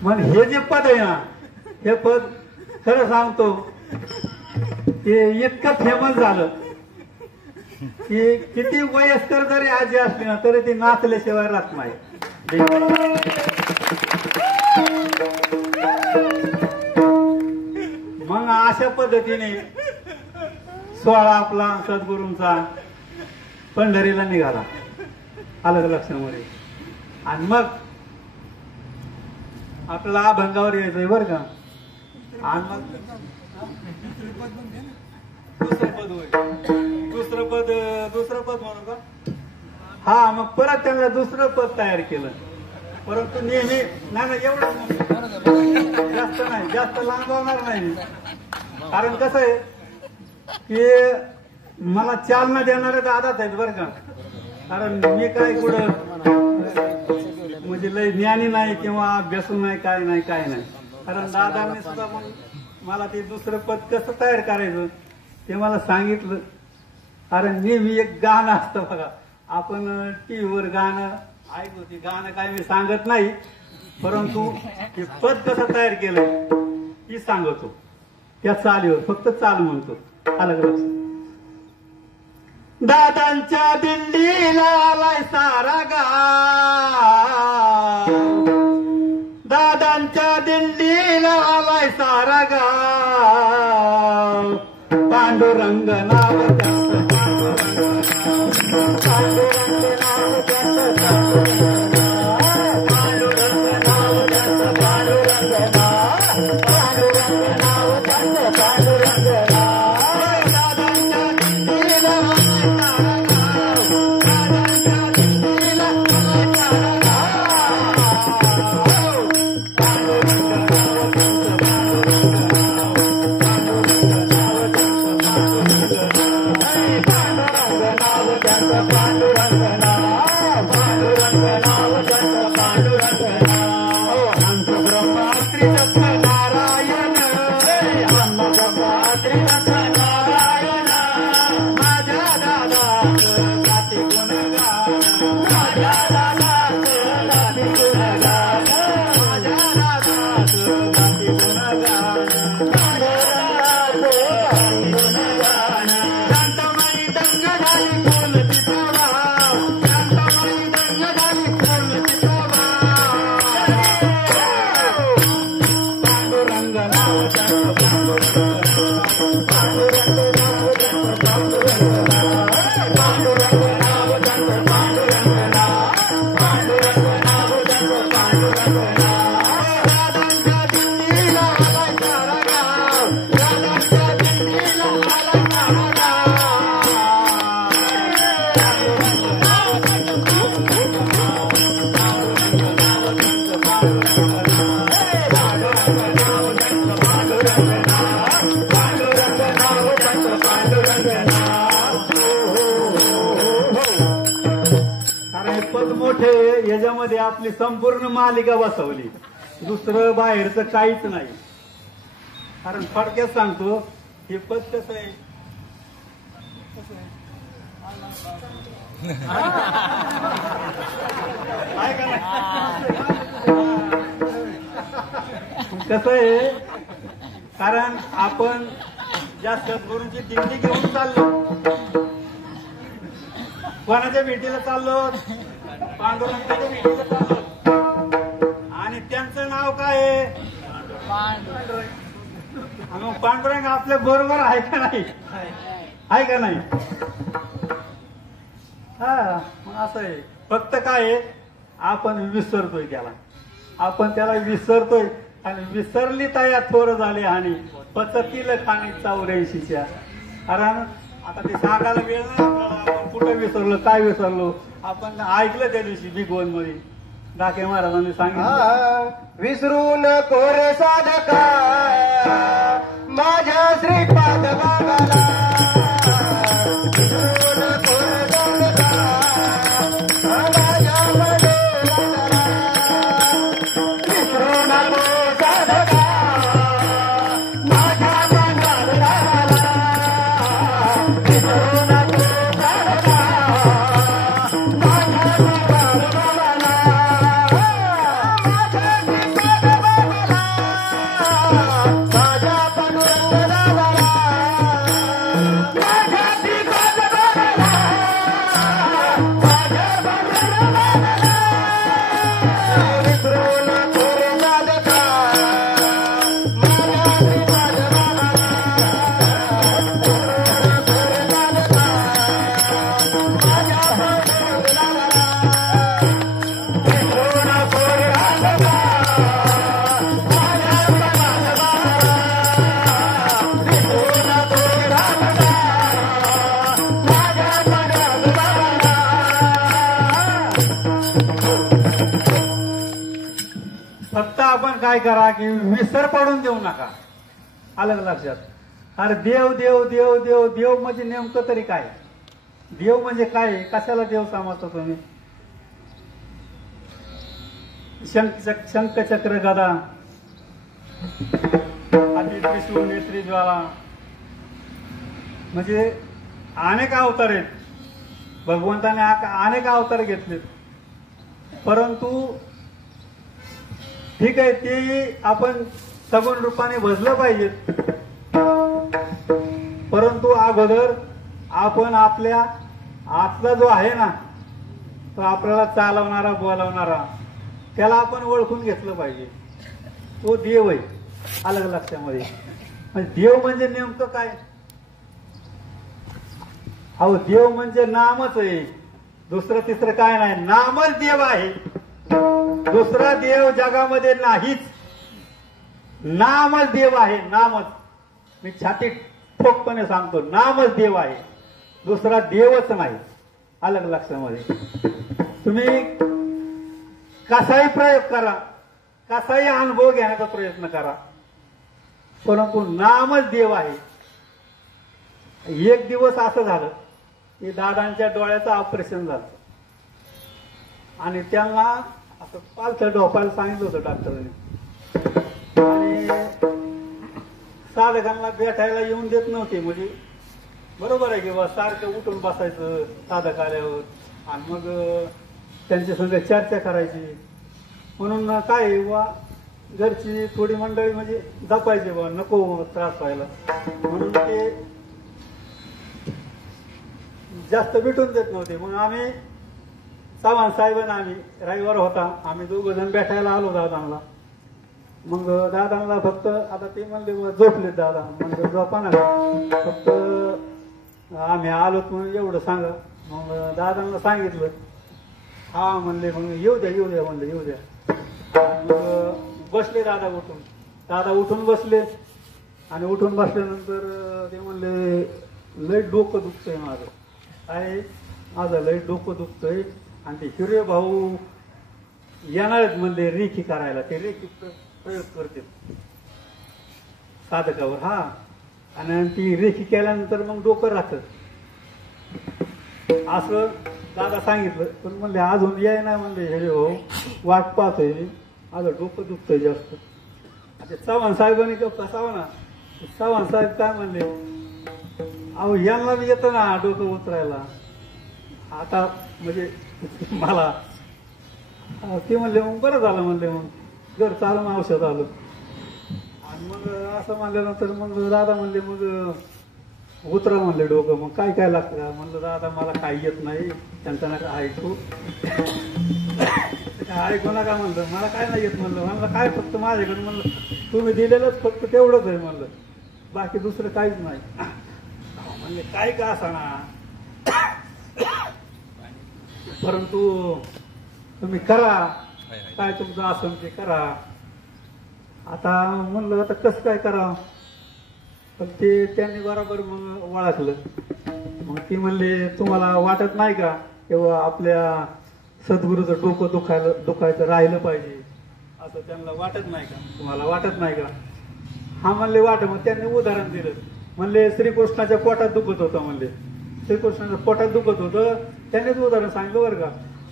मग हे जे पद आहे ना, हे पद खरं सांगतो ते इतकं फेमस झालं की किती वयस्कर जरी आजी असली ना तरी ती नाचल्याशिवाय राहत नाही. मग अशा पद्धतीने सोहळा आपला सद्गुरूंचा पंढरीला निघाला, आलं लक्षामध्ये. आणि मग आपल्याला अभंगावर यायचंय बरं का. आणि मग दुसरं पद म्हणू का. हा, मग परत त्यांना दुसरं पद तयार केलं, परंतु नेहमी नाही एवढं जास्त लांबवणार नाही. कारण कसं आहे की मला चालना देणारे दादाच आहेत बरं का. कारण मी काय कुठं म्हणजे लय ज्ञानी नाही किंवा अभ्यासू नाही, काय नाही. कारण दादांनी सुद्धा मग मला ते दुसरं पद कसं तयार करायचं ते मला सांगितलं. कारण नेहमी एक गाणं असतं बघा, आपण टीव्हीवर गाणं ऐकतो, ते गाणं काय मी सांगत नाही, परंतु ते पद कसं तयार केलं ती सांगतो. त्या चालीवर फक्त चाल म्हणतो, आलं का लक्षात. दादांच्या दिंडीला आलाय सारा गाव, दादांच्या दिंडीला आलाय सारा गाव. पांडुरंग नाव याच्यामध्ये आपली संपूर्ण मालिका बसवली, दुसरं बाहेरचं काहीच नाही. कारण थोडक्यात सांगतो, हे पद कसं आहे, कसं आहे, कारण आपण ज्या सद्गुरूंची दिंडी घेऊन चाललो, कोणाच्या भेटीला चाललो, पांडुरंगाच्या भेटीला चाललो, आणि त्यांचं नाव काय आहे, मग पांडुरंग आपल्या बरोबर आहे का नाही, आहे का नाही. हा, मग असं आहे. फक्त काय आहे, आपण विसरतोय त्याला, आपण त्याला विसरतोय. आणि विसरली तया थोर झाले आणि पचतील खाणी 84च्या. कारण आता ते सांगायला वेळ नाही आपल्याला, आपण कुठं विसरलो, काय विसरलो. आपण ऐकलं त्या दिवशी बिग वन मध्ये डाके महाराजांनी सांगितलं, विसरू नको रे साधका माझ्या श्रीपाद बाबाला, विसरू नको रे साधका फक्त आपण काय करा की विसर पडून देऊ नका. आलं का लक्षात? अरे देव देव देव देव देव म्हणजे नेमकं तरी काय? देव म्हणजे काय? कशाला देव समजता तुम्ही? शंखचक्र गदा, अति त्रिशूळ नेत्री ज्वाला, म्हणजे अनेक अवतार आहेत. भगवंताने अनेक अवतार घेतलेत. परंतु ठीक आहे, ते आपण सगुण रूपाने भजलं पाहिजे. परंतु अगोदर आपण आपल्या आतला जो आहे ना, तो आपल्याला चालवणारा बोलावणारा, त्याला आपण ओळखून घेतलं पाहिजे. तो देव आहे. अलग लक्षामध्ये. म्हणजे देव म्हणजे नेमकं काय? अहो देव म्हणजे नामच आहे. दुसरं तिसरं काय नाही. नामच देव आहे. दुसरा देव जगामध्ये नाहीच. नामच देव आहे. नामच. मी छातीत ठोकपणे सांगतो, नामच देव आहे. दुसरा देवच नाही. अलग लक्षामध्ये. तुम्ही कसाही प्रयोग करा, कसाही अनुभव घेण्याचा प्रयत्न करा, परंतु नामच देव आहे. एक दिवस असं झालं की दादांच्या डोळ्याचं ऑपरेशन झालं आणि त्यांना असं पालथं ढोपायला सांगितलं होतं डॉक्टरांनी. आणि साधकांना भेटायला येऊन देत नव्हते. म्हणजे बरोबर आहे की बा, सारखं उठून बसायचं साधक आल्यावर आणि मग त्यांच्या संग चर्चा करायची. म्हणून काय बा, घरची थोडी मंडळी म्हणजे जपायची बा, नको त्रास व्हायला म्हणून ते जास्त भेटून देत नव्हते. मग आम्ही चव्हाण साहेबांना, आम्ही रविवार होता, आम्ही दोघं जण भेटायला आलो दादांना. मग दादांना फक्त आता ते म्हणले झोपले दादा. म्हणजे झोपा ना, फक्त आम्ही आलोत म्हणून एवढं सांगा. मग दादांना सांगितलं. हा म्हणले. मग येऊ द्या म्हणलं, येऊ द्या. मग बसले दादा उठून. दादा उठून बसले आणि उठून बसल्यानंतर ते म्हणले, लय डोकं दुखतंय माझं. काय? माझं लय डोकं दुखतंय आणि ते हिरे भाऊ येणार आहेत म्हणले रेखी करायला. ते रेखी प्रयोग करते साधकावर. हा, आणि ती रेखी केल्यानंतर मग डोकं राहतं असं दादा सांगितलं. पण म्हणले अजून याय नाही म्हणले हिरे भाऊ, वाट पाहतोय मी, माझं डोकं दुखतंय जास्त. आता चव्हाण साहेबांनी कसावा ना, चव्हाण साहेब काय म्हणले, अहो यांना बी येतं ना डोकं उतरायला. आता म्हणजे मला ते म्हणले, मग बरं झालं म्हणले, मग घर चालून औषध आलं. आणि मग असं म्हणल्यानंतर मग दादा म्हणले, मग उतरा म्हणले डोकं. मग काय काय लागतं म्हणलं, दादा मला काही येत नाही, त्यांचा नका ऐकू, ऐकू नका म्हणलं, मला काय नाही येत म्हणलं. म्हणलं काय फक्त माझ्याकडे म्हणलं तुम्ही दिलेलंच फक्त तेवढंच आहे म्हणलं, बाकी दुसरं काहीच नाही. म्हणले काय का असाना, परंतु तुम्ही करा, काय तुमचं असं ते करा. आता म्हणलं आता कसं काय करावं, पण ते त्यांनी बरोबर मग ओळखलं. मग ती म्हणले, तुम्हाला वाटत नाही का तेव्हा आपल्या सद्गुरूचं डोकं दुखायचं राहिलं पाहिजे, असं त्यांना वाटत नाही का, तुम्हाला वाटत नाही का? हा म्हणले वाटत. मग त्यांनी उदाहरण दिलं. म्हणले श्रीकृष्णाच्या पोटात दुखत होतं म्हणले, श्रीकृष्णाच्या पोटात दुखत होतं, त्यांनीच उदाहरण सांगितलं बरं का.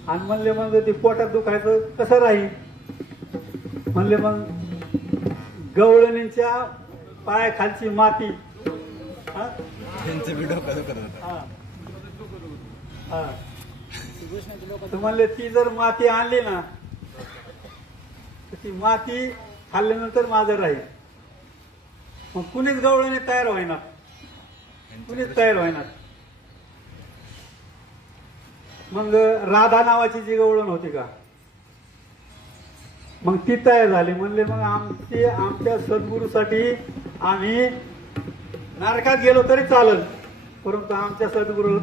आणि म्हणले मग ते पोटात दुखायचं कसं राहील म्हणले, मग गवळणींच्या पायाखालची माती, म्हणले ती जर माती आणली ना, तर ती माती खाल्ल्यानंतर माझं राहील. मग कुणीच गवळणी तयार व्हायना, कुणीच तयार व्हायना. मग राधा नावाची जी गवळण होती का, मग ती तयार झाली. म्हणले मग आमच्या सद्गुरूसाठी आम्ही नरकात गेलो तरी चालेल, परंतु आमच्या सद्गुरू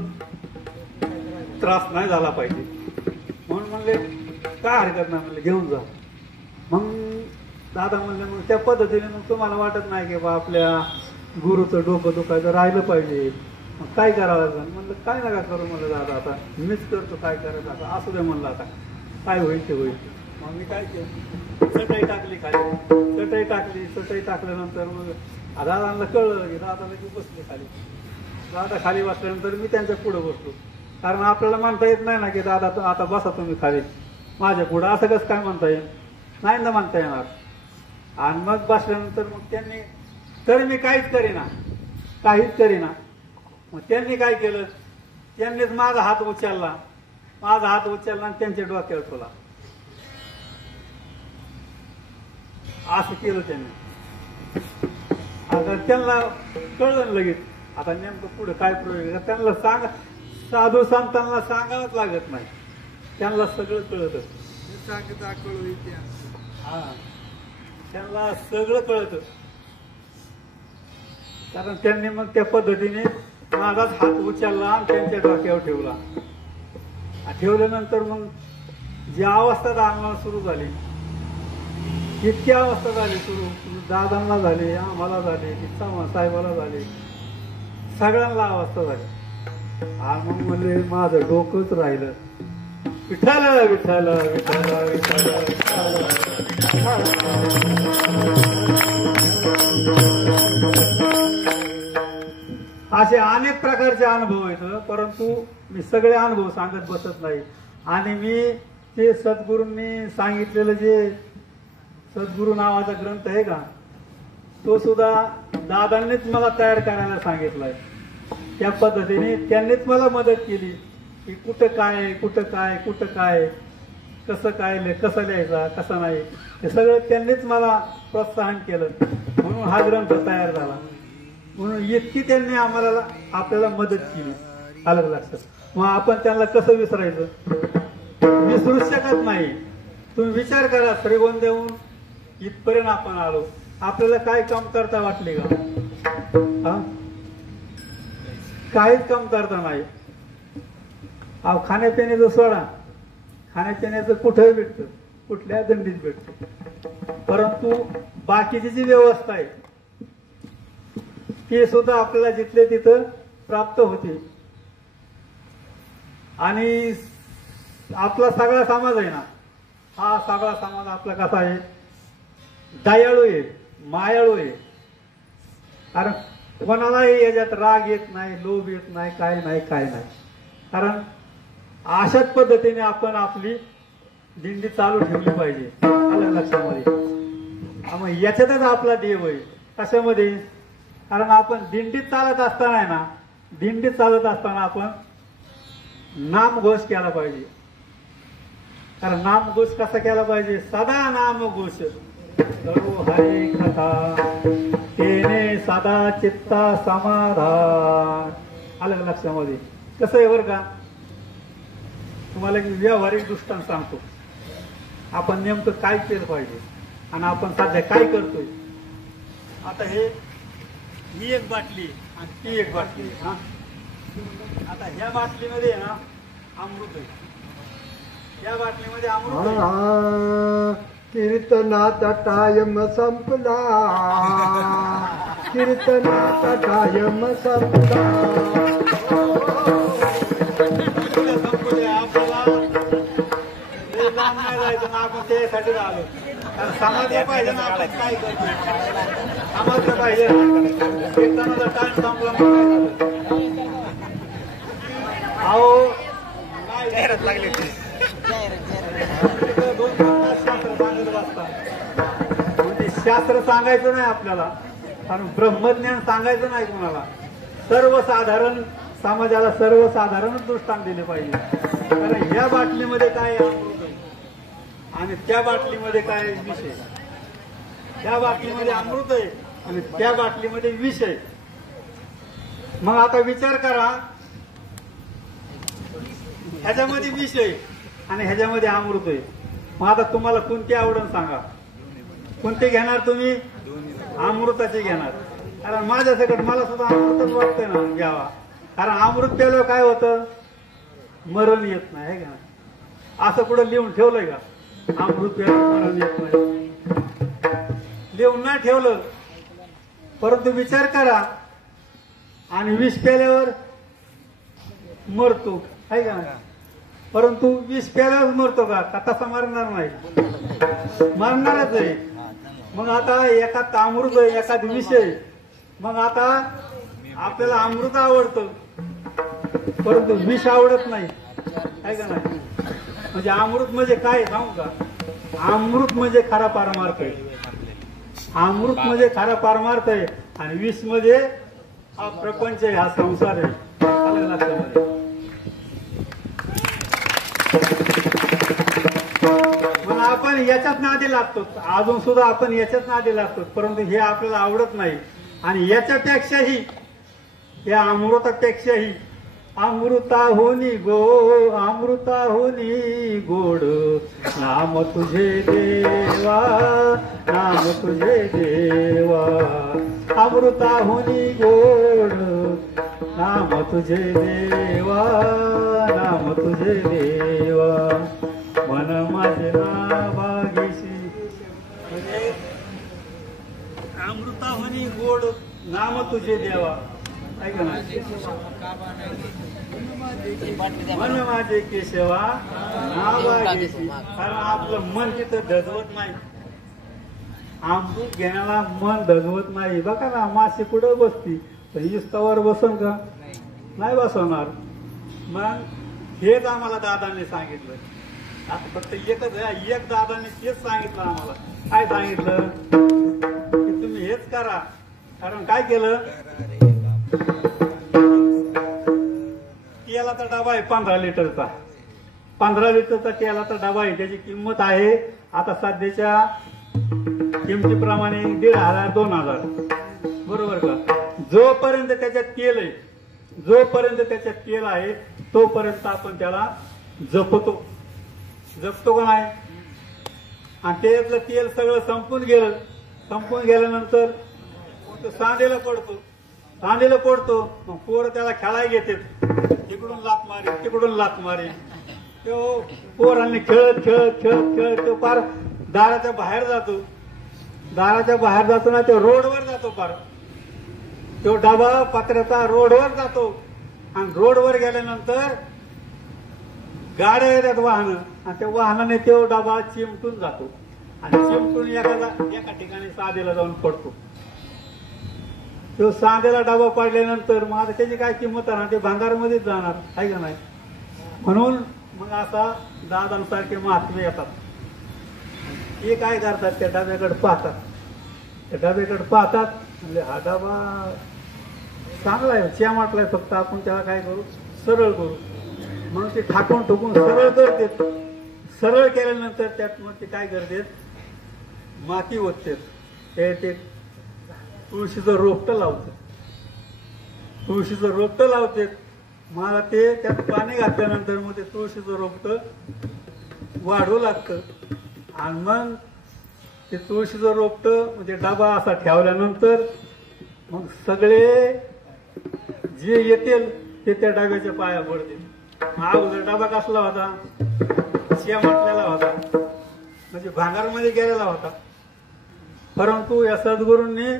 त्रास नाही झाला पाहिजे. म्हणून म्हणले काय हरकत नाही, म्हणले घेऊन जा. मग दादा म्हणले मग त्या पद्धतीने मग तुम्हाला वाटत नाही की बा आपल्या गुरुचं डोकं दुखायचं राहिलं पाहिजे, मग काय करावं लागेल. म्हणलं काय नका करू, म्हणलं दादा आता मीच करतो, काय करायचं आता असू दे म्हणलं, आता काय होईल ते होईल. मग मी काय केलं, चटई टाकली खाली, चटई टाकल्यानंतर मग दादांना कळलं की दादा लगेच बसले खाली. दादा खाली बसल्यानंतर मी त्यांच्या पुढे बसलो, कारण आपल्याला म्हणता येत नाही ना की दादा आता बसा तुम्ही खाली माझ्या पुढं, असं कसं काय म्हणता येईल, नाही ना म्हणता येणार. आणि मग बसल्यानंतर मग त्यांनी, तर मी काहीच करीना. मग त्यांनी काय केलं, त्यांनीच माझा हात उचलला आणि त्यांच्या डोक्यावर ठेवला. असं केलं त्यांनी. आता त्यांना कळलं लगेच आता नेमकं पुढे काय प्रयोग. त्यांना साधू संतांना सांगावंच लागत नाही, त्यांना सगळं कळत. हा, त्यांना सगळं कळत, कारण त्यांनी मग त्या पद्धतीने माझाच हात उचलला आणि त्यांच्या डोक्यावर ठेवला. ठेवल्यानंतर मग जी अवस्था दाखवायला सुरू झाली, इतकी अवस्था झाली सुरू, दादांना झाली, आम्हाला झाली, चव्हाण साहेबाला झाली, सगळ्यांना अवस्था झाली. आणि मग म्हणले माझं डोकंच राहिलं, विठ्ठल विठ्ठल विठ्ठल विठ्ठल. असे अनेक प्रकारचे अनुभव आहेत, परंतु मी सगळे अनुभव सांगत बसत नाही. आणि मी ते सद्गुरूंनी सांगितलेलं जे सद्गुरू नावाचा ग्रंथ आहे का, तो सुद्धा दादांनीच मला तयार करायला सांगितलाय. त्या पद्धतीने त्यांनीच मला मदत केली की कुठं काय कसं लिहायचा कसं नाही, हे सगळं त्यांनीच मला प्रोत्साहन केलं. म्हणून हा ग्रंथ तयार झाला. म्हणून इतकी त्यांनी आपल्याला मदत केली, आलं लक्षात. मग आपण त्यांना कसं विसरायचं, विसरूच शकत नाही. तुम्ही विचार करा, श्रीगोंद देऊन इथपर्यंत आपण आलो, आपल्याला काय काम करता वाटले का, काहीच काम करता नाही. अहो खाण्यापिण्याचं सोडा, खाण्यापिण्याचं कुठेही भेटतं, कुठल्या दंडीत भेटतं, परंतु बाकीची जी व्यवस्था आहे ती सुद्धा आपल्याला जिथले तिथं प्राप्त होते. आणि आपला सगळा समाज आहे ना, हा सगळा समाज आपला कसा आहे, दयाळू आहे, मायाळू आहे. कारण कोणालाही याच्यात राग येत नाही, लोभ येत नाही, काय नाही. कारण अशाच पद्धतीने आपण आपली दिंडी चालू ठेवली पाहिजे, आलं लक्षामध्ये. मग याच्यातच आपला देव आहे. कशामध्ये, कारण आपण दिंडीत चालत असताना आपण नामघोष केला पाहिजे. कारण नामघोष कसा केला पाहिजे, सदा नामघोष करू हरे कथा, तेने सदा चित्ता समाधान, आलं लक्षामध्ये. कसं आहे बरं का, तुम्हाला एक व्यावहारिक दृष्टांत सांगतो. आपण नेमकं काय केलं पाहिजे आणि आपण सध्या काय करतोय. आता ही एक बाटली आणि ती एक बाटली. हा, आता ह्या बाटलीमध्ये आहे ना अमृत आहे, या बाटलीमध्ये अमृत आहे. कीर्तनाचा टायम संपला, कीर्तनाचा टायम संपला. आपल्याला नाही जायचं ना, आपण त्यासाठी आलो. कारण समाज पाहिजे ना, आपण काय करतो समाज पाहिजे. कीर्तनाचा टाइम संपला, अहो जाहिरात लागली होती. शास्त्र सांगायचं नाही आपल्याला, कारण ब्रह्मज्ञान सांगायचं नाही कुणाला. सर्वसाधारण समाजाला सर्वसाधारण दृष्टांत दिले पाहिजे. कारण ह्या बाटलीमध्ये काय अमृत आहे आणि त्या बाटलीमध्ये काय विष आहे. त्या बाटलीमध्ये अमृत आहे आणि त्या बाटलीमध्ये विष आहे. मग आता विचार करा, ह्याच्यामध्ये विष आहे आणि ह्याच्यामध्ये अमृत आहे. मग आता तुम्हाला कोणती आवडून सांगा, कोणते घेणार तुम्ही? अमृताचे घेणार. कारण माझ्या सकट मला सुद्धा अमृतच वाटतंय ना घ्यावा. कारण अमृत प्यायलं काय होतं? मरण येत नाही, आहे का नाही? असं कुठं लिहून ठेवलंय का अमृत प्यायलं मरण येत नाही? लिहून नाही ठेवलं. परंतु विचार करा, आणि विष प्यायल्यावर मरतो, आहे का नाही? परंतु विष प्यायल्यावर मरतो का? तसा मरणार नाही, मरणारच आहे. मग आता एखाद अमृत आहे, एखाद विष आहे. मग आता आपल्याला अमृत आवडतं परंतु विष आवडत नाही, आहे का नाही? म्हणजे अमृत म्हणजे काय सांगू का? अमृत म्हणजे खरा पारमार्थ आहे. अमृत म्हणजे खरा पारमार्थ आहे आणि विष म्हणजे हा प्रपंच आहे, हा संसार आहे. आलं लक्षामध्ये? मग आपण याच्यात नादी लागतो, अजून सुद्धा आपण याच्यात नादी लागतो, परंतु हे आपल्याला आवडत नाही. आणि याच्यापेक्षाही, या अमृतापेक्षाही अमृताहुनी गोड नाम तुझे देवा, नाम तुझे देवा. अमृताहुनी गोड नाम तुझे देवा, नाम तुझे देवा. मन माझे नाभागीशी, म्हणजे अमृताहुनी गोड नाम तुझे देवा, ऐका ना. मन माझे केशवा नाभागीशी. कारण आपलं मन तिथं धजवत नाही, अमृत घेण्याला मन धजवत नाही. बघा ना, माशी कुठं बसती, तर इस्तवर बसन का? नाही बसवणार. मग हेच आम्हाला दादांनी सांगितलं. आता फक्त एकच आहे, एक दादांनी तेच सांगितलं आम्हाला. काय सांगितलं? की तुम्ही हेच करा. कारण काय केलं? तेलाचा डबा आहे 15 लिटरचा. 15 लिटरचा तेलाचा डबा आहे. त्याची किंमत आहे आता सध्याच्या किमतीप्रमाणे 1,500 2,000, बरोबर का? जोपर्यंत त्याच्यात तेल आहे, जोपर्यंत त्याच्यात तेल आहे तोपर्यंत आपण त्याला जपतो का नाही? आणि त्यातलं तेल सगळं संपून गेल्यानंतर सांदेला पडतो. मग पोरं त्याला खेळायला घेतात, इकडून लात मारे, तिकडून लात मारे. तो पोरांनी खेळत तो पार दाराच्या बाहेर जातो ना, तो रोडवर जातो. पार तो डबा पत्र्याचा रोडवर जातो. आणि रोडवर गेल्यानंतर गाड्या येतात, वाहनं, आणि त्या वाहनाने तो डबा चिमटून जातो. आणि चिमटून एका ठिकाणी साधेला जाऊन पडतो. तो सांदेला डबा पडल्यानंतर मग आता त्याची काय किंमत आहे ना, ते भांगारमध्येच जाणार, आहे का नाही? म्हणून मग असा दादांसारखे महात्मे येतात. हे काय करतात? त्या डब्याकडे पाहतात, म्हणजे हा डबा चांगला आहे, चिमटलाय, फक्त आपण त्याला काय करू? सरळ करू. म्हणून ते ठाकून ठोकून सरळ करतात. सरळ केल्यानंतर त्यात मग ते काय करतात? माती ओततात. ते तुळशीचं रोपटं लावतात. मला ते त्यात पाणी घातल्यानंतर मग ते तुळशीचं रोपटं वाढू लागतं. आणि मग ते तुळशीचं रोपटं म्हणजे डबा असा ठेवल्यानंतर मग सगळे जे येतील ते त्या डब्याच्या पाया पडतील. अगोदर डबा कसला होता? म्हटलेला होता, म्हणजे भांगारमध्ये गेलेला होता. परंतु या सद्गुरूंनी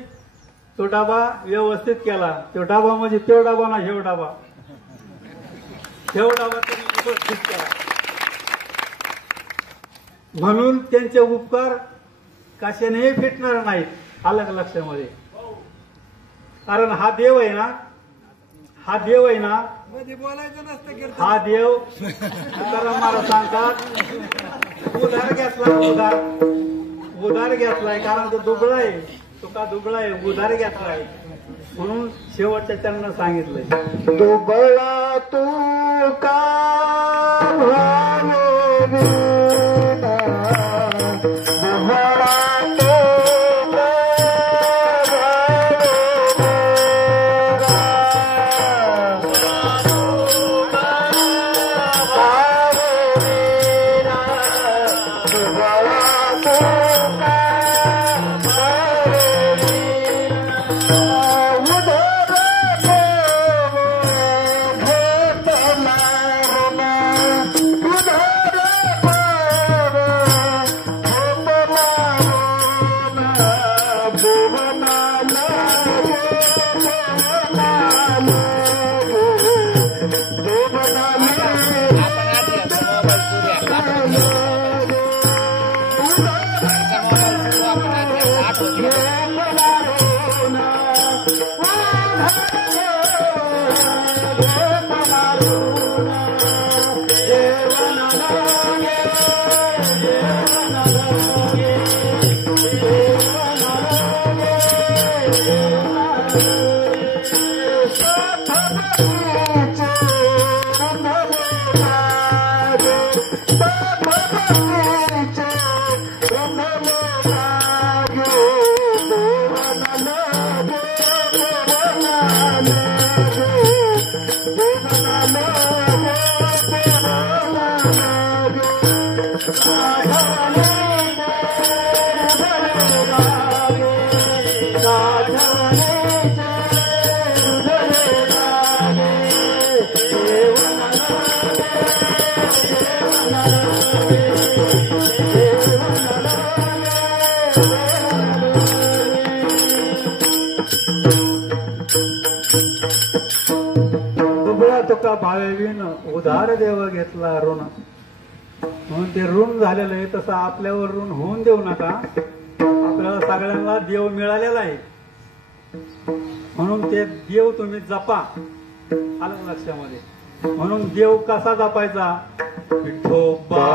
तो डबा व्यवस्थित केला. तो डबा म्हणजे तो डबा ना, हेव डबा त्यांनी व्यवस्थित केला. म्हणून त्यांचे उपकार कशानेही फिटणार नाहीत. आलं का लक्षामध्ये? कारण हा देव आहे ना, हा देव तुकाराम महाराज सांगतात, उधार घेतलाय. कारण तो दुबळा आहे, तुका दुबळा आहे, उधार घेतलाय. म्हणून शेवटच्या चरणात सांगितलंय, दुबळा तू का भावे तुका भावेवीन उधार देव घेतला ऋण म्हणून ते ऋण झालेलं आहे तसं आपल्यावर ऋण होऊन देऊ नका. आपल्याला सगळ्यांना देव मिळालेला आहे म्हणून ते देव तुम्ही जपा. आलं लक्षामध्ये. म्हणून देव कसा जपायचा. विठोबा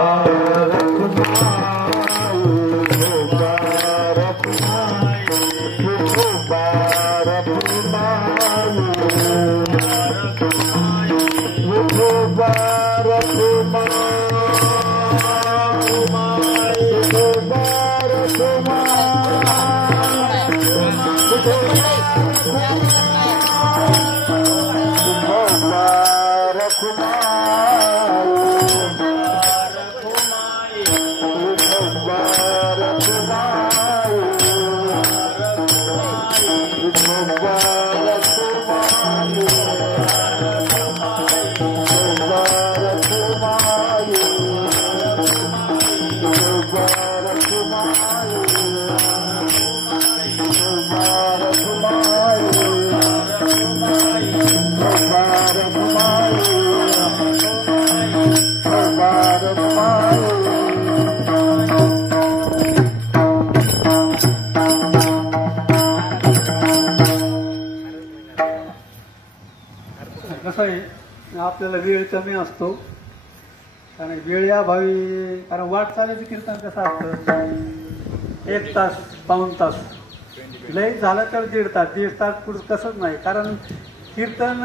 कसं आहे आपल्याला वेळ कमी असतो कारण वेळ या भावी कारण वाटचालीचं कीर्तन कसं असतं 1 तास पाऊण तास लई झालं तर 1.5 तास 1.5 तास पुढं कसंच नाही कारण कीर्तन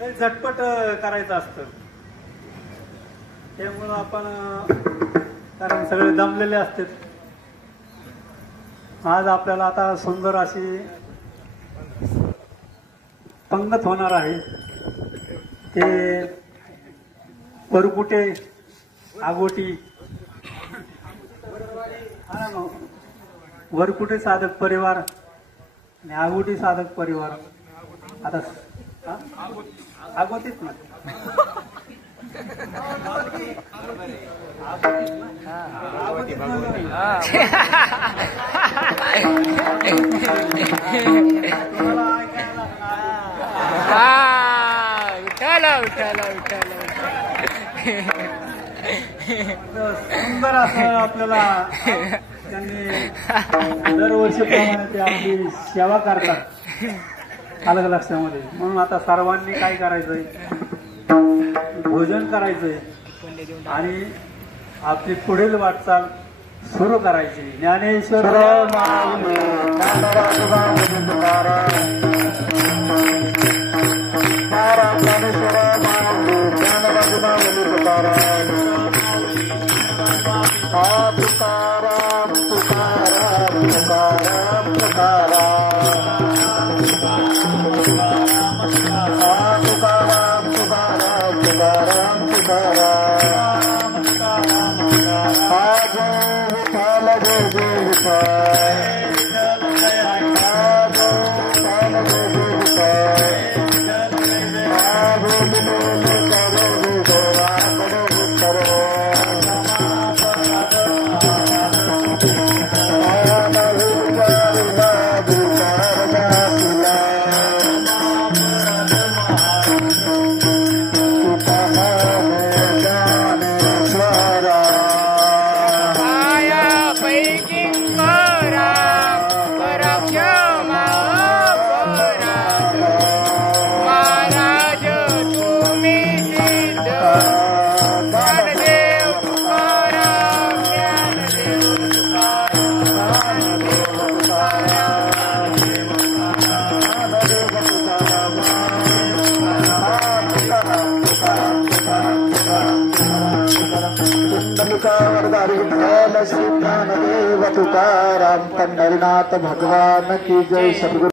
लई झटपट करायचं असतं. त्यामुळं आपण कारण सगळे दमलेले असतात. आज आपल्याला आता सुंदर अशी पंगत होणार आहे. ते वरकुटे आगोटी वरकुटे साधक परिवार आणि आगोटी साधक परिवार. आता आगोटीच ना सुंदर असं आपल्याला त्यांनी दरवर्षीप्रमाणे ते आपली सेवा करतात. अलग लक्षामध्ये. म्हणून आता सर्वांनी काय करायचंय भोजन करायचंय आणि आपली पुढील वाटचाल सुरू करायची. ज्ञानेश्वर श्री ज्ञानदेव तुकाराम पंढरीनाथ भगवान की जय। सद्गुरु